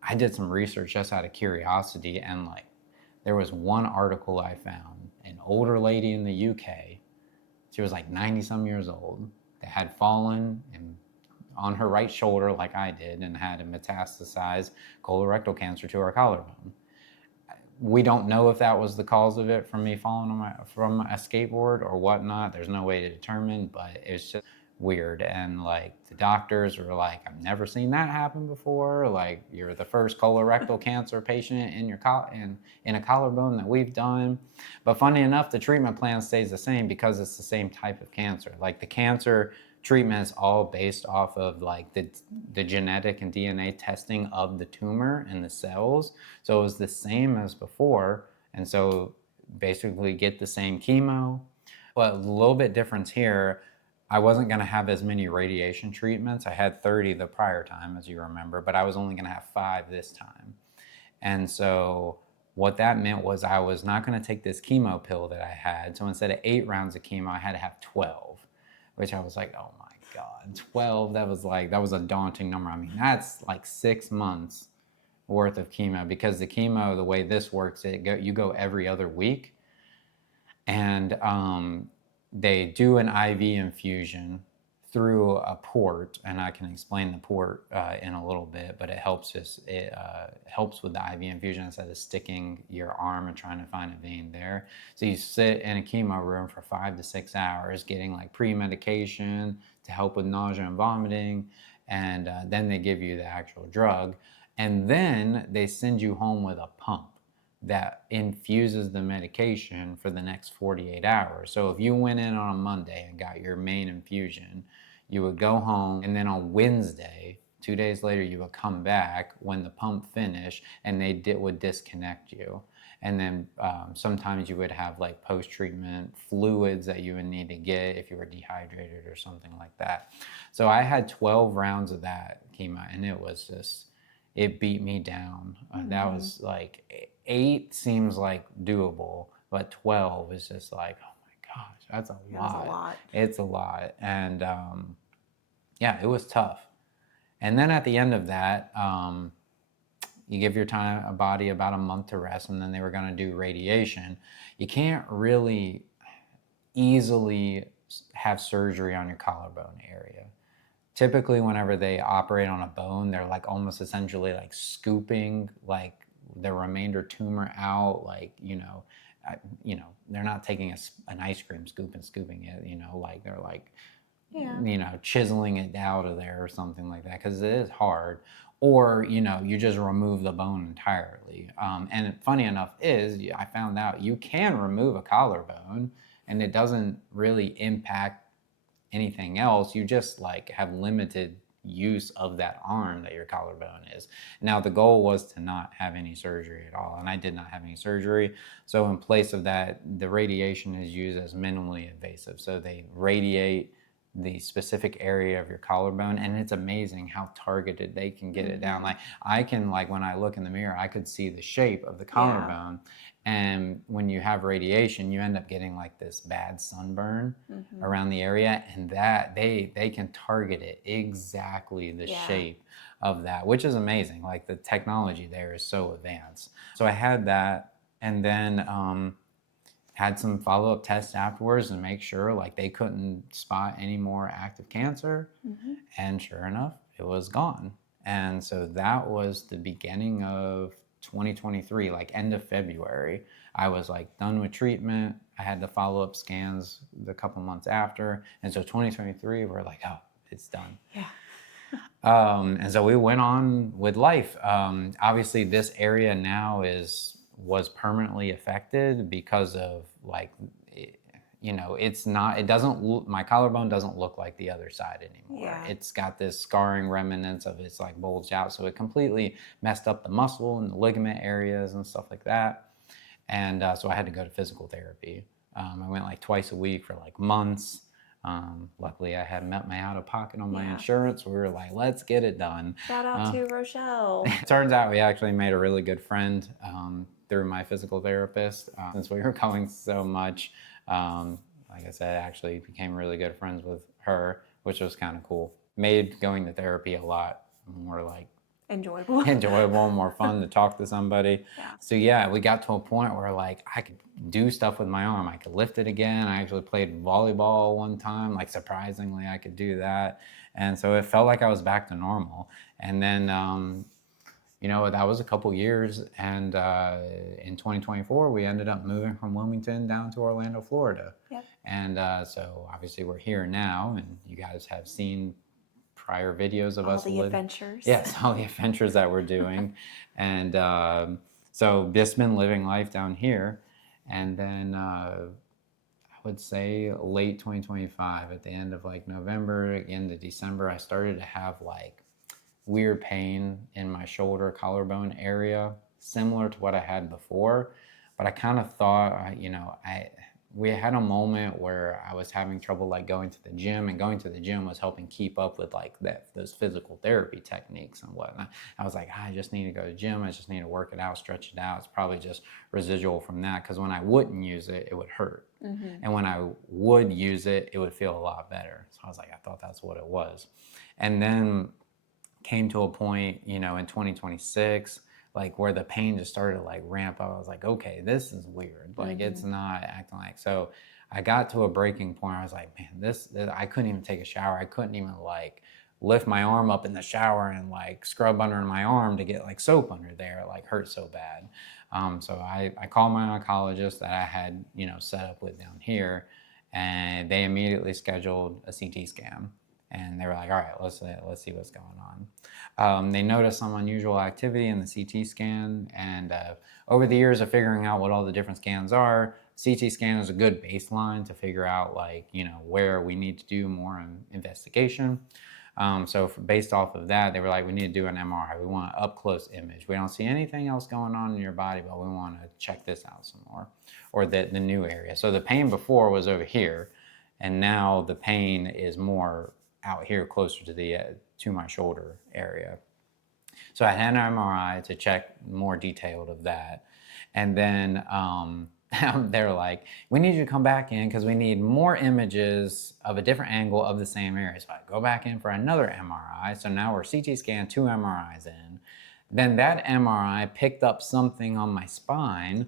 I did some research just out of curiosity, and like, there was one article I found, an older lady in the UK. She was like 90 some years old, that had fallen on her right shoulder like I did, and had a metastasized colorectal cancer to her collarbone. We don't know if that was the cause of it, from me falling from a skateboard or whatnot. There's no way to determine, but it's just weird. And like, the doctors were like, I've never seen that happen before. Like, you're the first colorectal cancer patient in your in a collarbone that we've done. But funny enough, the treatment plan stays the same, because it's the same type of cancer. Like, the cancer treatment is all based off of like the genetic and DNA testing of the tumor and the cells. So it was the same as before, and so basically get the same chemo. But a little bit difference here, I wasn't going to have as many radiation treatments. I had 30 the prior time, as you remember, but I was only going to have 5 this time. And so what that meant was, I was not going to take this chemo pill that I had. So instead of 8 rounds of chemo, I had to have 12, which I was like, oh my God, 12. That was a daunting number. I mean, that's like 6 months worth of chemo, because the chemo, the way this works, you go every other week. And they do an IV infusion through a port, and I can explain the port in a little bit, but it helps helps with the IV infusion instead of sticking your arm and trying to find a vein there. So you sit in a chemo room for 5 to 6 hours, getting like pre-medication to help with nausea and vomiting, and then they give you the actual drug, and then they send you home with a pump that infuses the medication for the next 48 hours. So if you went in on a Monday and got your main infusion, you would go home, and then on Wednesday, 2 days later, you would come back when the pump finished, and would disconnect you. And then sometimes you would have like post-treatment fluids that you would need to get if you were dehydrated or something like that. So I had 12 rounds of that chemo, and it was just, it beat me down. That was like 8 seems like doable, but 12 is just like, oh my gosh, that's a lot. That's a lot. It's a lot. And yeah, it was tough. And then at the end of that, you give your body about a month to rest, and then they were going to do radiation. You can't really easily have surgery on your collarbone area. Typically, whenever they operate on a bone, they're like almost essentially like scooping like the remainder tumor out, like, they're not taking an ice cream scoop and scooping it, like they're like, chiseling it out of there or something like that, because it is hard. Or, you just remove the bone entirely. And funny enough I found out you can remove a collarbone and it doesn't really impact anything else. You just like have limited use of that arm that your collarbone is. Now the goal was to not have any surgery at all, and I did not have any surgery. So in place of that, the radiation is used as minimally invasive. So they radiate the specific area of your collarbone, and it's amazing how targeted they can get it down. Like I can, like when I look in the mirror, I could see the shape of the collarbone. And when you have radiation, you end up getting like this bad sunburn around the area, and that they can target it exactly the shape of that, which is amazing. Like the technology there is so advanced. So I had that, and then had some follow-up tests afterwards to make sure like they couldn't spot any more active cancer. And sure enough, it was gone. And so that was the beginning of 2023, like end of February. I was like done with treatment. I had the follow-up scans the couple months after. And so 2023, we're like, oh, it's done. And so we went on with life. Obviously this area now was permanently affected because of like, my collarbone doesn't look like the other side anymore. It's got this scarring remnants of it's like bulged out. So it completely messed up the muscle and the ligament areas and stuff like that. And so I had to go to physical therapy. I went like twice a week for like months. Luckily I had met my out of pocket on my insurance. We were like, let's get it done. Shout out to Rochelle. Turns out we actually made a really good friend through my physical therapist. Since we were going so much, like I said, I actually became really good friends with her, which was kind of cool. Made going to therapy a lot more like enjoyable, more fun to talk to somebody. So yeah, we got to a point where like I could do stuff with my arm. I could lift it again. I actually played volleyball one time, like surprisingly I could do that. And so it felt like I was back to normal. And then that was a couple years, and in 2024 we ended up moving from Wilmington down to Orlando, Florida. And so obviously we're here now, and you guys have seen prior videos of all us. The adventures. Yes, all the adventures that we're doing. And so just been living life down here. And then I would say late 2025, at the end of like November, into December, I started to have like weird pain in my shoulder collarbone area, similar to what I had before. But I kind of thought, we had a moment where I was having trouble like going to the gym, and going to the gym was helping keep up with like those physical therapy techniques and whatnot. I was like, I just need to go to the gym. I just need to work it out, stretch it out. It's probably just residual from that, because when I wouldn't use it, it would hurt. And when I would use it, it would feel a lot better. So I was like, I thought that's what it was. And then came to a point, in 2026, like where the pain just started to like ramp up. I was like, okay, this is weird. Like it's not acting like. So I got to a breaking point. I was like, man, this I couldn't even take a shower. I couldn't even like lift my arm up in the shower and like scrub under my arm to get like soap under there. It like hurt so bad. So I called my oncologist that I had, you know, set up with down here, and they immediately scheduled a CT scan. And they were like, all right, let's see what's going on. They noticed some unusual activity in the CT scan, and over the years of figuring out what all the different scans are, CT scan is a good baseline to figure out, like, you know, where we need to do more investigation. So based off of that, they were like, we need to do an MRI. We want an up close image. We don't see anything else going on in your body, but we want to check this out some more, or the new area. So the pain before was over here, and now the pain is more out here closer to the to my shoulder area. So I had an MRI to check more detailed of that. And then they're like, we need you to come back in because we need more images of a different angle of the same area. So I go back in for another MRI. So now we're CT scan, 2 MRIs in. Then that MRI picked up something on my spine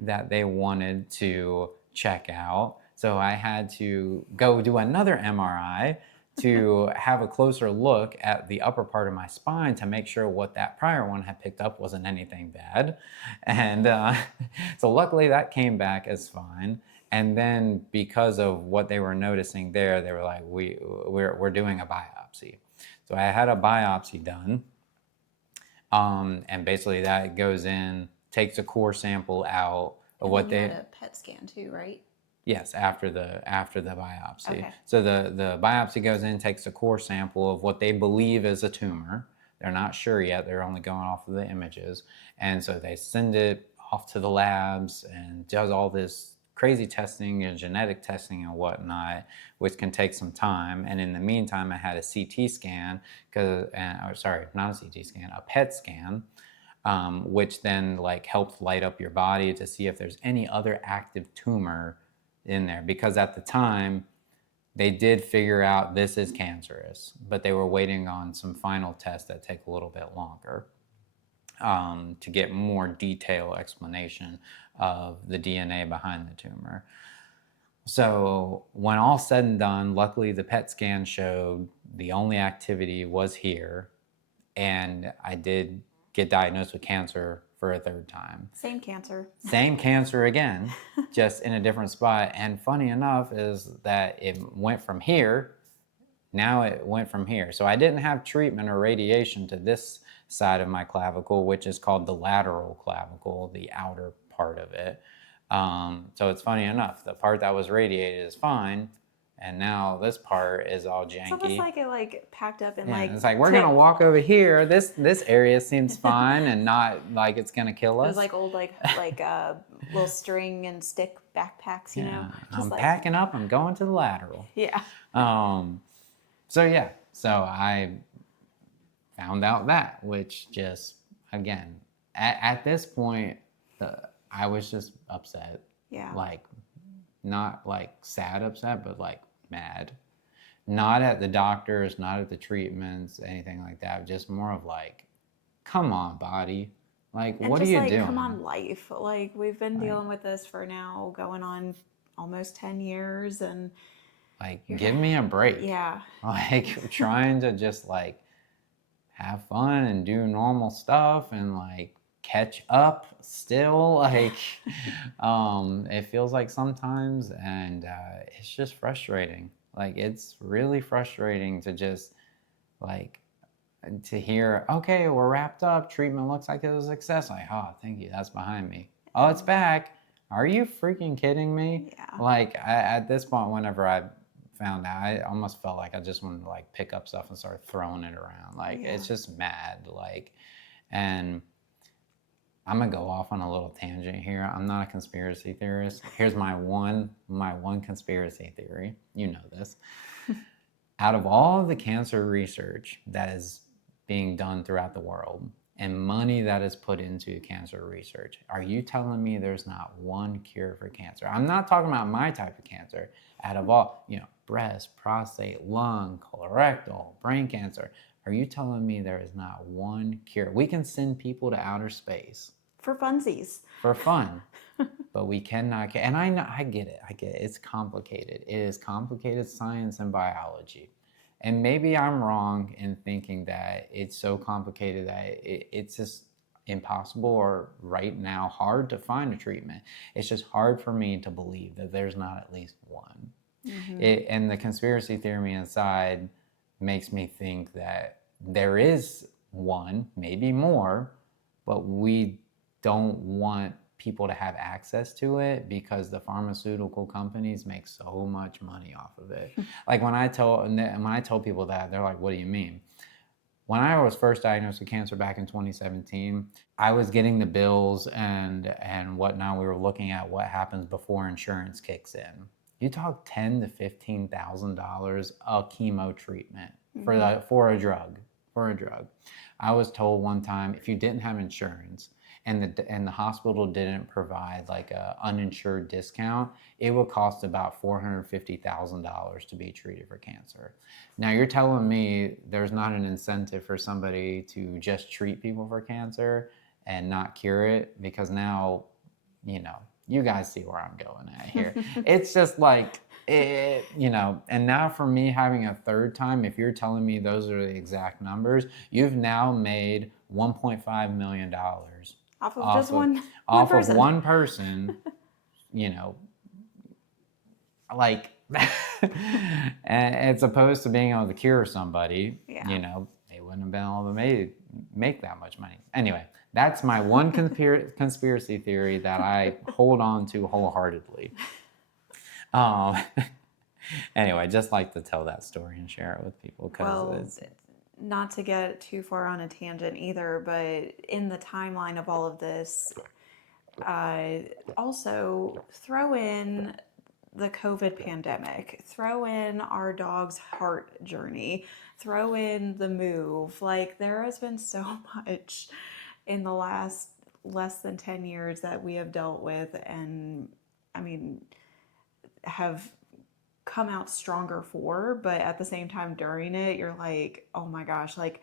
that they wanted to check out. So I had to go do another MRI to have a closer look at the upper part of my spine to make sure what that prior one had picked up wasn't anything bad. And so luckily that came back as fine. And then because of what they were noticing there, they were like, we're doing a biopsy. So I had a biopsy done. And basically that goes in, takes a core sample out of And what then you they... had a PET scan too, right? Yes, after the biopsy. Okay. So the biopsy goes in, takes a core sample of what they believe is a tumor. They're not sure yet. They're only going off of the images. And so they send it off to the labs and does all this crazy testing and genetic testing and whatnot, which can take some time. And in the meantime, I had a CT scan, sorry, not a CT scan, a PET scan, which then like helps light up your body to see if there's any other active tumor in there, because at the time they did figure out this is cancerous, but they were waiting on some final tests that take a little bit longer to get more detailed explanation of the DNA behind the tumor. So when all said and done, luckily the PET scan showed the only activity was here, and I did get diagnosed with cancer for a third time. Same cancer. Same cancer again, just in a different spot. And funny enough is that it went from here, now it went from here. So I didn't have treatment or radiation to this side of my clavicle, which is called the lateral clavicle, the outer part of it. So it's funny enough, the part that was radiated is fine, and now this part is all janky. It's almost like it like packed up and It's like, we're gonna walk over here. This area seems fine and not like it's gonna kill us. Those like old like little string and stick backpacks, you know. I'm packing up. I'm going to the lateral. Yeah. So I found out that, which just again at this point, I was just upset. Yeah. Like, not like sad upset, but like mad. Not at the doctors, not at the treatments, anything like that. Just more of like, come on, body. Like, And what just are you like, doing? come on, life. Like, we've been dealing with this for now going on almost 10 years, and like, give me a break. Yeah. Like, trying to just like have fun and do normal stuff and like catch up still, like it feels like sometimes, and it's just frustrating. Like, it's really frustrating to just like to hear, okay, we're wrapped up, treatment looks like it was a success. Like, oh, thank you, that's behind me. Oh, it's back. Are you freaking kidding me? Yeah. Like, at this point, whenever I found out, I almost felt like I just wanted to like pick up stuff and start throwing it around. Like, it's just mad. Like, and I'm gonna go off on a little tangent here. I'm not a conspiracy theorist. Here's my one conspiracy theory. You know this. Out of all of the cancer research that is being done throughout the world and money that is put into cancer research, are you telling me there's not one cure for cancer? I'm not talking about my type of cancer. Out of all, breast, prostate, lung, colorectal, brain cancer, are you telling me there is not one cure? We can send people to outer space For funsies. for fun. But we cannot get, and I know, I get it. It's complicated. It is complicated science and biology. And maybe I'm wrong in thinking that it's so complicated that it's just impossible or right now hard to find a treatment. It's just hard for me to believe that there's not at least one. And the conspiracy theory inside makes me think that there is one, maybe more, but we don't want people to have access to it because the pharmaceutical companies make so much money off of it. Like when I tell people that, they're like, "What do you mean?" When I was first diagnosed with cancer back in 2017, I was getting the bills and whatnot. We were looking at what happens before insurance kicks in. You talk $10,000 to $15,000 a chemo treatment for a drug. I was told one time if you didn't have insurance and the hospital didn't provide like a uninsured discount, it would cost about $450,000 to be treated for cancer. Now you're telling me there's not an incentive for somebody to just treat people for cancer and not cure it, because now, you guys see where I'm going at here. It's just like, and now for me having a third time, if you're telling me those are the exact numbers, you've now made $1.5 million off of just one of one person, like, and as opposed to being able to cure somebody, they wouldn't have been able to make that much money. Anyway, that's my one conspiracy theory that I hold on to wholeheartedly. Anyway, just like to tell that story and share it with people because not to get too far on a tangent either, but in the timeline of all of this, also throw in the COVID pandemic, throw in our dog's heart journey, throw in the move. Like, there has been so much in the last less than 10 years that we have dealt with, and have come out stronger for, but at the same time during it, you're like, oh my gosh, like,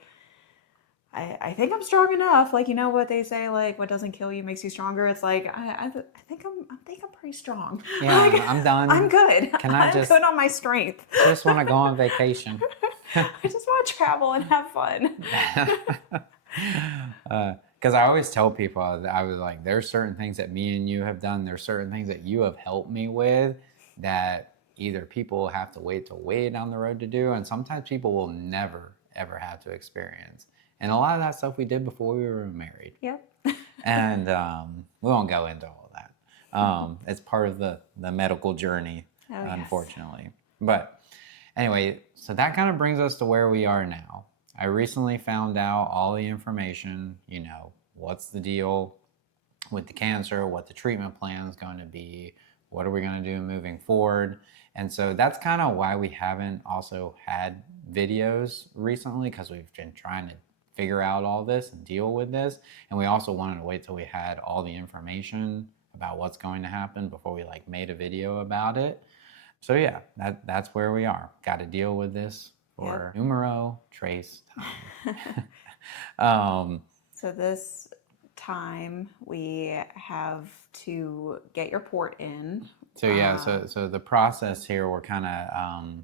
I think I'm strong enough. Like, you know what they say, like, what doesn't kill you makes you stronger. It's like, I think I'm pretty strong. Yeah, like, I'm done. I'm good. I'm just good on my strength. Just want to go on vacation. I just want to travel and have fun. Because I always tell people that I was like, there's certain things that me and you have done. There's certain things that you have helped me with that either people have to wait till way down the road to do, and sometimes people will never ever have to experience. And a lot of that stuff we did before we were married. Yep. And we won't go into all of that. It's part of the medical journey, unfortunately. Yes. But anyway, so that kind of brings us to where we are now. I recently found out all the information, what's the deal with the cancer, what the treatment plan is going to be, what are we going to do moving forward. And so that's kind of why we haven't also had videos recently, because we've been trying to figure out all this and deal with this. And we also wanted to wait till we had all the information about what's going to happen before we made a video about it. So yeah, that's where we are. Got to deal with this for numero tres time. So this time we have to get your port in. So yeah, so the process here, we're kind of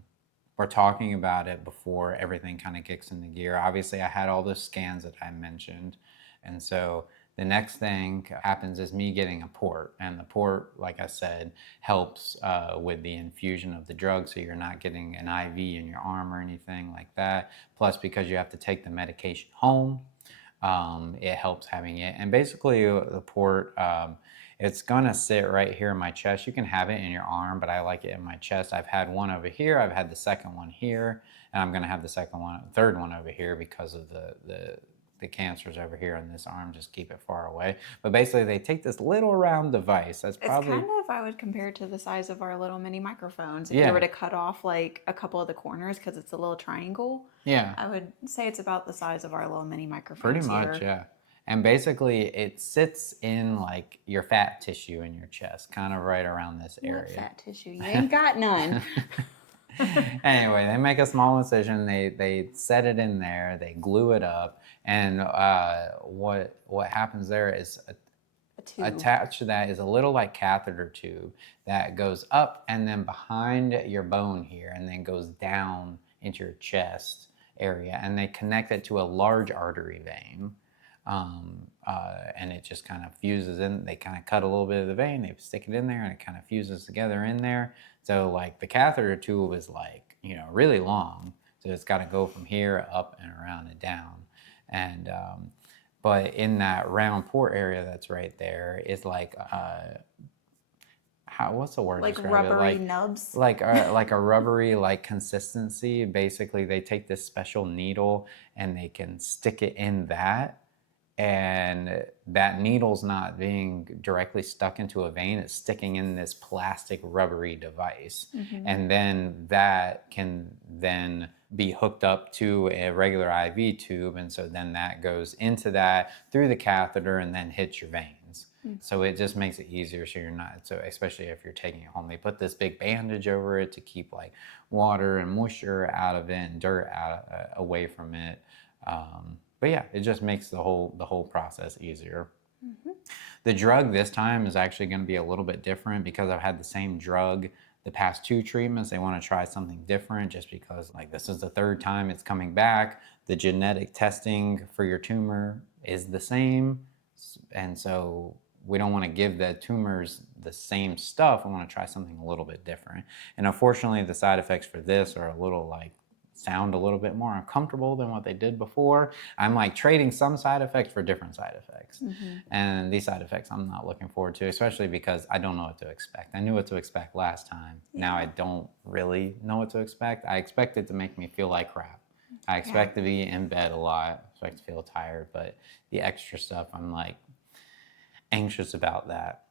we're talking about it before everything kind of kicks into gear. Obviously, I had all those scans that I mentioned, and so the next thing happens is me getting a port, and the port, like I said, helps with the infusion of the drug, so you're not getting an IV in your arm or anything like that. Plus, because you have to take the medication home, it helps having it. And basically, the port, it's gonna sit right here in my chest. You can have it in your arm, but I like it in my chest. I've had one over here, I've had the second one here, and I'm gonna have the third one over here because of the cancers over here in this arm, just keep it far away. But basically they take this little round device that's probably... It's kind of, I would compare it to the size of our little mini microphones. If you were to cut off like a couple of the corners, because it's a little triangle, I would say it's about the size of our little mini microphones. Pretty much, yeah. And basically it sits in like your fat tissue in your chest, kind of right around this area. What fat tissue? You ain't got none. Anyway, they make a small incision, they set it in there, they glue it up, and what happens there is A tube. attached to that is a little like catheter tube that goes up and then behind your bone here and then goes down into your chest area, and they connect it to a large artery vein. And it just kind of fuses in. They kind of cut a little bit of the vein, they stick it in there, and it kind of fuses together in there. So like the catheter tube is like, you know, really long. So it's got to go from here up and around and down. And but in that round port area that's right there is like what's the word? Like describe it? rubbery nubs. Like a rubbery like consistency. Basically, they take this special needle and they can stick it in that, and that needle's not being directly stuck into a vein, it's sticking in this plastic rubbery device. And then that can then be hooked up to a regular IV tube, and so then that goes into that through the catheter and then hits your veins. So it just makes it easier, so you're not, so especially if you're taking it home, they put this big bandage over it to keep like water and moisture out of it and dirt out away from it. But yeah, it just makes the whole process easier. The drug this time is actually going to be a little bit different because I've had the same drug the past 2 treatments. They want to try something different just because like this is the 3rd time it's coming back. The genetic testing for your tumor is the same, and so we don't want to give the tumors the same stuff. We want to try something a little bit different. And unfortunately, the side effects for this are a little like sound a little bit more uncomfortable than what they did before. I'm like trading some side effects for different side effects. And these side effects I'm not looking forward to, especially because I don't know what to expect. I knew what to expect last time. Now I don't really know what to expect. I expect it to make me feel like crap. I expect to be in bed a lot. I expect to feel tired, but the extra stuff, I'm like anxious about that.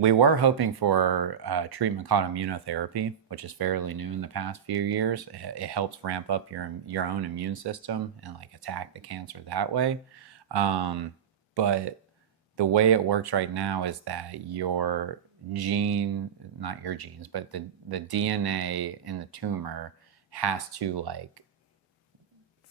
We were hoping for a treatment called immunotherapy, which is fairly new in the past few years. It helps ramp up your own immune system and like attack the cancer that way. But the way it works right now is that your gene, not your genes, but the DNA in the tumor has to like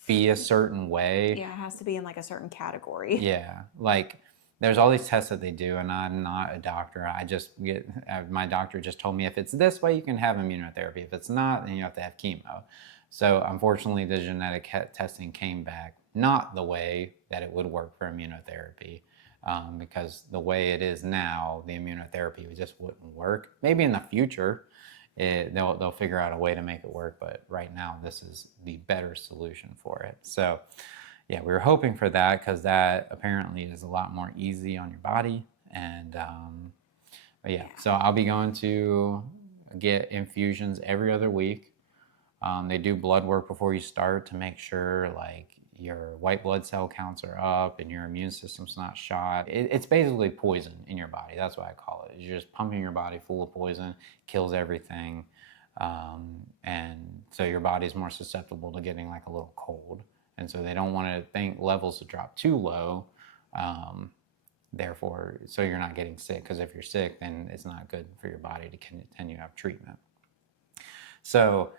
be a certain way. Yeah, it has to be in like a certain category. Yeah, like there's all these tests that they do, and I'm not a doctor. I just get, my doctor just told me if it's this way, you can have immunotherapy. If it's not, then you have to have chemo. So unfortunately, the genetic testing came back not the way that it would work for immunotherapy, because the way it is now, the immunotherapy just wouldn't work. Maybe in the future, they'll figure out a way to make it work, but right now, this is the better solution for it. So yeah, we were hoping for that because that apparently is a lot more easy on your body. And but yeah, so I'll be going to get infusions every other week. They do blood work before you start to make sure like your white blood cell counts are up and your immune system's not shot. It's basically poison in your body. That's what I call it. You're just pumping your body full of poison, kills everything. And so your body's more susceptible to getting like a little cold. And so they don't want to think levels to drop too low, therefore, so you're not getting sick, because if you're sick, then it's not good for your body to continue to have treatment. So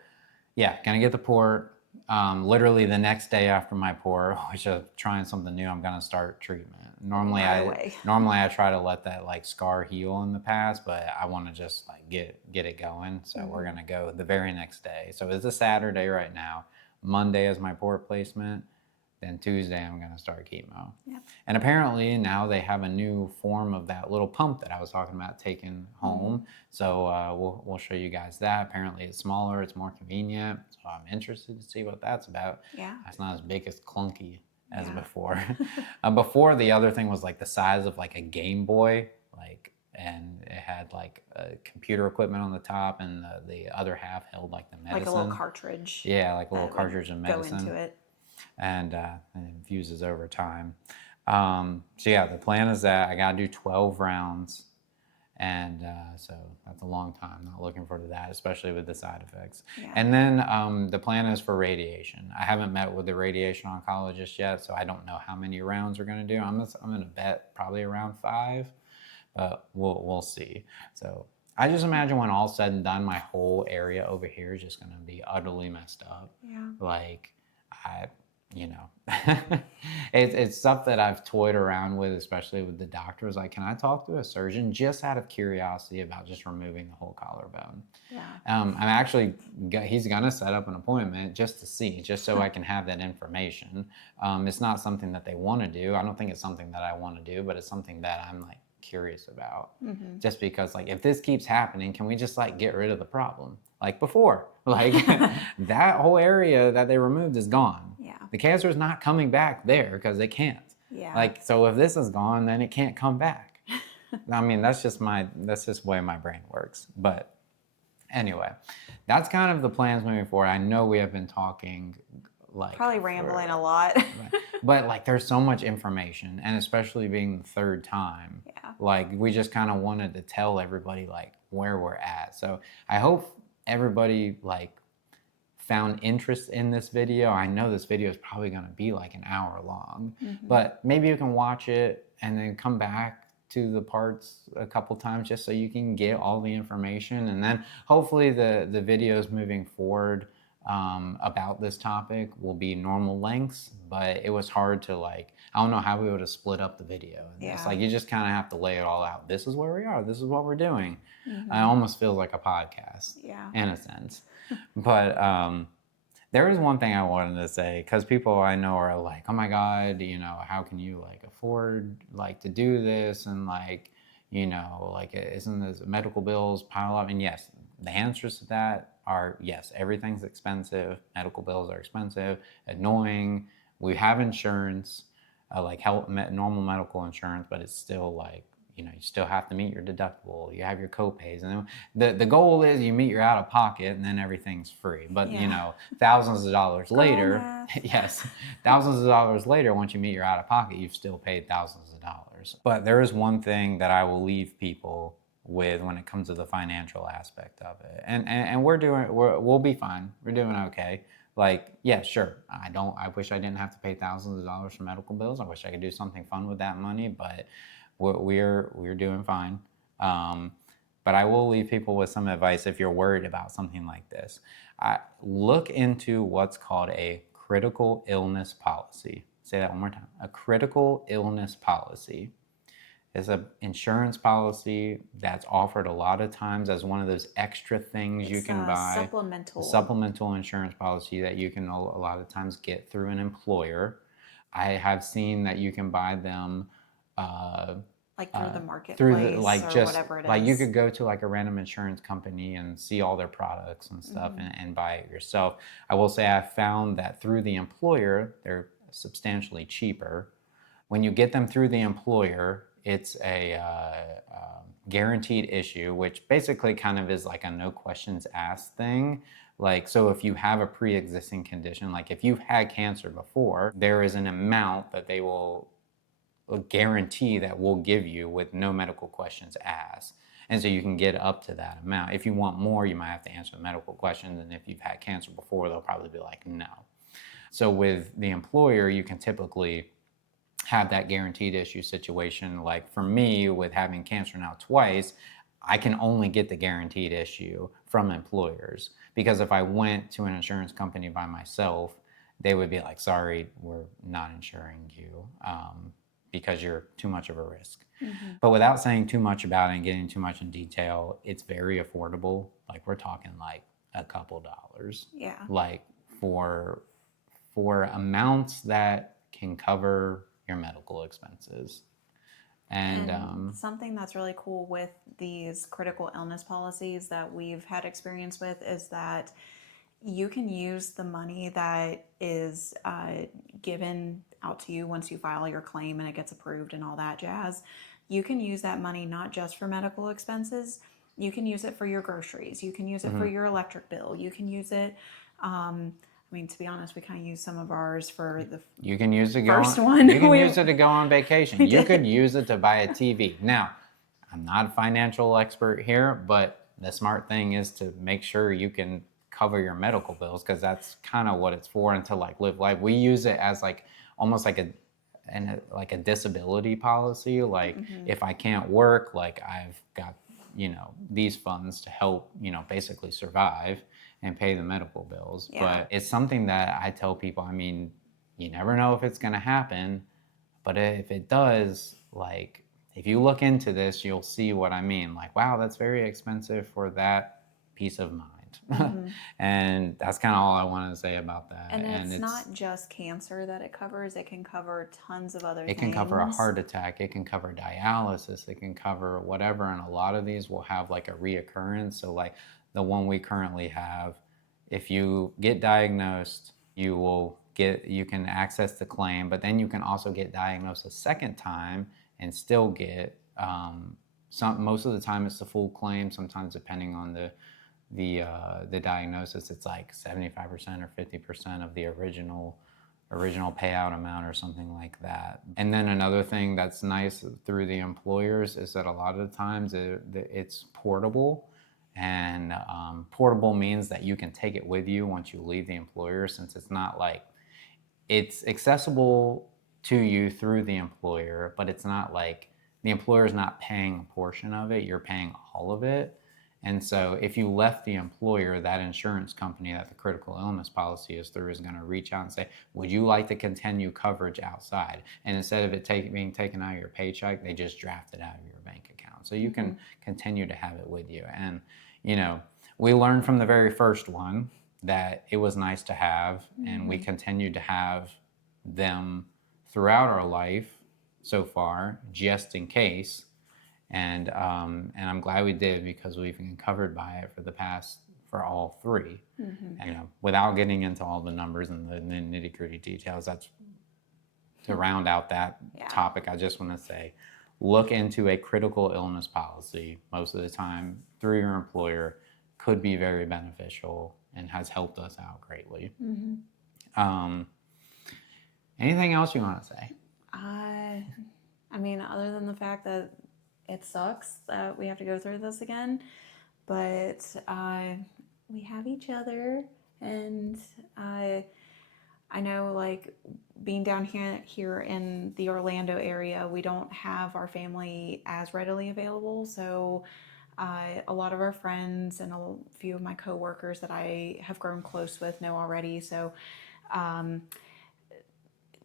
yeah, gonna get the port. Literally the next day after my port, which is trying something new, I'm gonna start treatment. Normally I try to let that like scar heal in the past, but I want to just like get it going. So we're gonna go the very next day. So it's a Saturday right now. Monday is my port placement, then Tuesday I'm going to start chemo. Yep. And apparently now they have a new form of that little pump that I was talking about taking home. So we'll show you guys that. Apparently it's smaller, it's more convenient. So I'm interested to see what that's about. Yeah. It's not as big as clunky as before. Before the other thing was like the size of like a Game Boy, like, and it had like computer equipment on the top, and the other half held like the medicine. Like a little cartridge. Yeah, like a little cartridge of medicine. Go into it. And it infuses over time. So yeah, the plan is that I gotta do 12 rounds. And so that's a long time. Not looking forward to that, especially with the side effects. Yeah. And then the plan is for radiation. I haven't met with the radiation oncologist yet, so I don't know how many rounds we're gonna do. I'm gonna bet probably around 5. We'll see. So I just imagine when all's said and done, my whole area over here is just going to be utterly messed up. Yeah. Like you know, it's stuff that I've toyed around with, especially with the doctors. Like, can I talk to a surgeon just out of curiosity about just removing the whole collarbone? Yeah. I'm actually, he's gonna set up an appointment just to see, just so I can have that information. It's not something that they want to do. I don't think it's something that I want to do, but it's something that I'm like curious about. Just because, like, if this keeps happening, can we just like get rid of the problem like before? Like that whole area that they removed is gone. Yeah. The cancer is not coming back there because it can't. Yeah. Like, so if this is gone, then it can't come back. I mean, that's just the way my brain works. But anyway, that's kind of the plans moving forward. I know we have been talking like Probably rambling a lot. but like there's so much information, and especially being the third time, Yeah. like we just kind of wanted to tell everybody like where we're at. So I hope everybody like found interest in this video. I know this video is probably going to be like an hour long, but maybe you can watch it and then come back to the parts a couple times just so you can get all the information. And then hopefully the videos moving forward about this topic will be normal lengths, but it was hard to like, I don't know how we would have split up the video. And it's like, you just kind of have to lay it all out. This is where we are. This is what we're doing. It almost feels like a podcast in a sense. But there is one thing I wanted to say, because people I know are like, oh my God, you know, how can you like afford like to do this? And like, you know, like, isn't this medical bills pile up? And yes, the answers to that are yes, everything's expensive. Medical bills are expensive, annoying. We have insurance, like normal medical insurance, but it's still like, you know, you still have to meet your deductible. You have your co-pays, and the goal is you meet your out of pocket, and then everything's free. But you know, thousands of dollars later, yes, thousands of dollars later, once you meet your out of pocket, you've still paid thousands of dollars. But there is one thing that I will leave people with when it comes to the financial aspect of it, and we'll be fine. We're doing okay. Like, yeah, sure. I wish I didn't have to pay thousands of dollars for medical bills. I wish I could do something fun with that money, but we're doing fine. But I will leave people with some advice if you're worried about something like this. Look into what's called a critical illness policy. Say that one more time. A critical illness policy is an insurance policy that's offered a lot of times as one of those extra things you can buy. Supplemental insurance policy that you can a lot of times get through an employer. I have seen that you can buy them like through the marketplace or whatever it is. Like you could go to like a random insurance company and see all their products and stuff and buy it yourself. I will say I found that through the employer, they're substantially cheaper. When you get them through the employer, it's a guaranteed issue, which basically kind of is like a no questions asked thing. Like, so if you have a pre-existing condition, like if you've had cancer before, there is an amount that they will guarantee that we'll give you with no medical questions asked. And so you can get up to that amount. If you want more, you might have to answer the medical questions. And if you've had cancer before, they'll probably be like, no. So with the employer, you can typically have that guaranteed issue situation. Like for me, with having cancer now twice, I can only get the guaranteed issue from employers, because if I went to an insurance company by myself, they would be like, sorry, we're not insuring you because you're too much of a risk. But without saying too much about it and getting too much in detail, it's very affordable. Like we're talking like a couple dollars. Yeah. Like for amounts that can cover your medical expenses. And something that's really cool with these critical illness policies that we've had experience with is that you can use the money that is given out to you once you file your claim and it gets approved and all that jazz. You can use that money not just for medical expenses. You can use it for your groceries. You can use it for your electric bill. You can use it. I mean, to be honest, we kind of use some of ours for the you can use it first one. You can use it to go on vacation. You could use it to buy a TV. Now, I'm not a financial expert here, but the smart thing is to make sure you can cover your medical bills, because that's kind of what it's for, and to like live life. We use it as like almost like a disability policy. Like if I can't work, like I've got, you know, these funds to help, you know, basically survive and pay the medical bills. But it's something that I tell people, I mean, You never know if it's going to happen, but if it does, like, if you look into this, you'll see what I mean. Like, wow, that's very expensive for that peace of mind. Mhm. And that's kind of all I want to say about that. And And it's not just cancer that it covers, it can cover tons of other it can cover a things. heart attack, it can cover dialysis, it can cover whatever. And a lot of these will have like a reoccurrence. So, like the one we currently have, if you get diagnosed, you can access the claim, but then you can also get diagnosed a second time and still get most of the time it's the full claim. Sometimes depending on the diagnosis, it's like 75% or 50% of the original payout amount or something like that. And then another thing that's nice through the employers is that a lot of the times it's portable. And portable means that you can take it with you once you leave the employer, since it's not like it's accessible to you through the employer, but it's not like the employer is not paying a portion of it, you're paying all of it. And so if you left the employer, that insurance company that the critical illness policy is through is going to reach out and say, would you like to continue coverage outside? And instead of it being taken out of your paycheck, they just draft it out of your bank account. So you can continue to have it with you. And, we learned from the very first one that it was nice to have, and we continue to have them throughout our life so far, just in case. And I'm glad we did, because we've been covered by it for all three. And, without getting into all the numbers and the nitty gritty details, that's to round out that topic. I just want to say, look into a critical illness policy. Most of the time, through your employer, could be very beneficial and has helped us out greatly. Anything else you want to say? I mean, other than the fact that it sucks that we have to go through this again, but we have each other, and I know, like, being down here in the Orlando area, we don't have our family as readily available. So a lot of our friends and a few of my coworkers that I have grown close with know already. So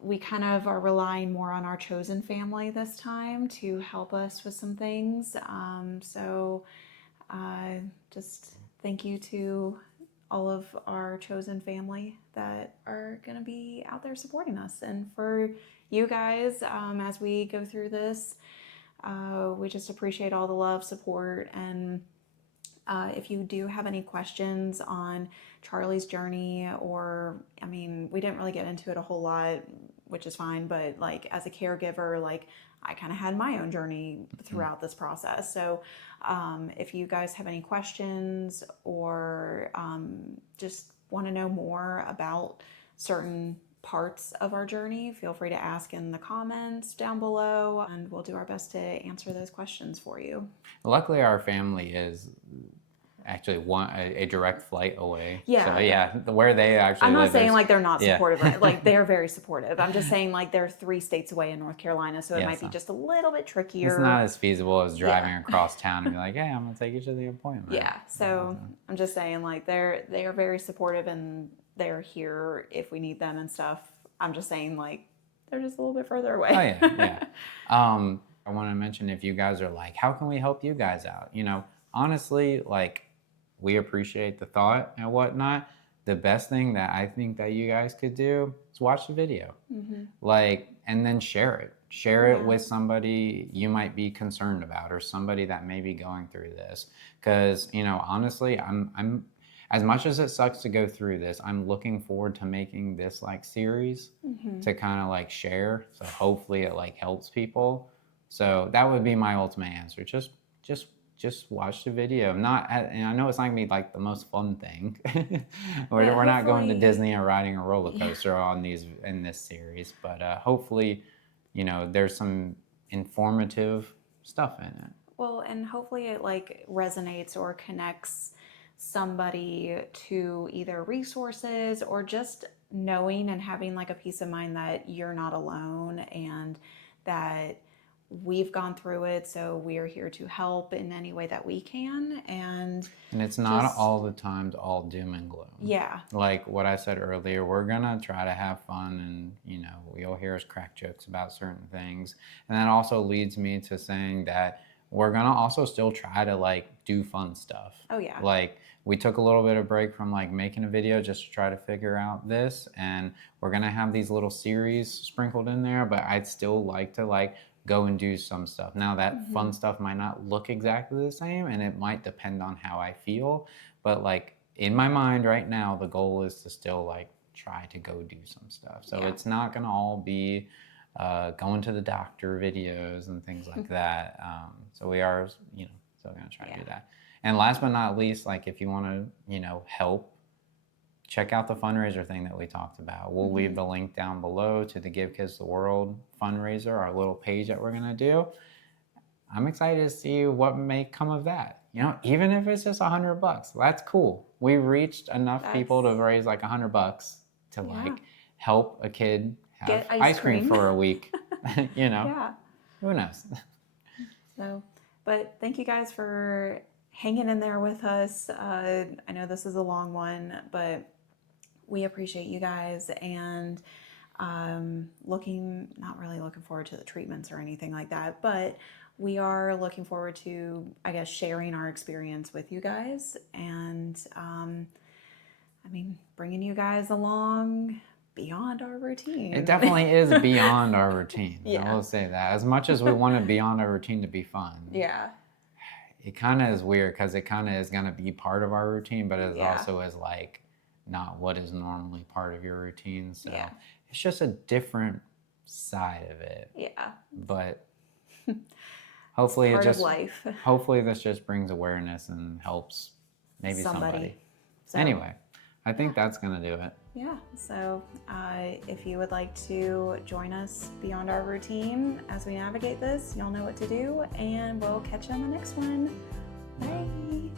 we kind of are relying more on our chosen family this time to help us with some things. So just thank you to all of our chosen family that are going to be out there supporting us. And for you guys, as we go through this, we just appreciate all the love, support, and if you do have any questions on Charlie's journey, or, I mean, we didn't really get into it a whole lot, which is fine, but like as a caregiver, like I kind of had my own journey throughout this process. So if you guys have any questions, or just want to know more about certain parts of our journey, feel free to ask in the comments down below, and we'll do our best to answer those questions for you. Luckily, our family is actually a direct flight away. Yeah. So yeah, where they actually I'm live not saying is, like they're not supportive, right? Like they're very supportive. I'm just saying like they're 3 states away in North Carolina, so it might be just a little bit trickier. It's not as feasible as driving across town and be like, hey, I'm gonna take you to the appointment. Yeah. So I'm just saying like they are very supportive, and they're here if we need them and stuff. I'm just saying like they're just a little bit further away. Oh yeah. I want to mention, if you guys are like, how can we help you guys out? Honestly, like, we appreciate the thought and whatnot. The best thing that I think that you guys could do is watch the video, and then share it. Share it with somebody you might be concerned about, or somebody that may be going through this. Because honestly, I'm as much as it sucks to go through this, I'm looking forward to making this like series to kind of like share. So hopefully it like helps people. So that would be my ultimate answer. Just watch the video. And I know it's not gonna be like the most fun thing. We're not going to Disney and riding a roller coaster in this series, but hopefully, there's some informative stuff in it. Well, and hopefully it like resonates or connects somebody to either resources, or just knowing and having like a peace of mind that you're not alone, and that we've gone through it, so we're here to help in any way that we can. And it's not just- all the times all doom and gloom. Yeah. Like what I said earlier, we're gonna try to have fun, and you'll hear us crack jokes about certain things. And that also leads me to saying that we're gonna also still try to like do fun stuff. Oh yeah. Like we took a little bit of break from like making a video just to try to figure out this, and we're gonna have these little series sprinkled in there, but I'd still like to like go and do some stuff. Now that fun stuff might not look exactly the same, and it might depend on how I feel, but like in my mind right now, the goal is to still like try to go do some stuff. So Yeah. it's not gonna all be going to the doctor videos and things like that. So we are, still gonna try to do that. And last but not least, like if you want to, help, check out the fundraiser thing that we talked about. We'll leave the link down below to the Give Kids the World fundraiser, our little page that we're gonna do. I'm excited to see what may come of that. Even if it's just $100, that's cool. We reached enough people to raise like $100 to like help a kid have Get ice cream for a week. Yeah. Who knows? So, but thank you guys for hanging in there with us. I know this is a long one, but we appreciate you guys, and not really looking forward to the treatments or anything like that, but we are looking forward to, I guess, sharing our experience with you guys, and bringing you guys along beyond our routine. It definitely is beyond our routine. Yeah. I will say that. As much as we want it beyond our routine to be fun, Yeah. it kind of is weird because it kind of is going to be part of our routine, but it also is like not what is normally part of your routine. So it's just a different side of it. Yeah. But hopefully part of life. Hopefully this just brings awareness and helps maybe somebody. So, anyway, I think that's going to do it. Yeah, so if you would like to join us beyond our routine as we navigate this, you'll know what to do, and we'll catch you on the next one. Bye.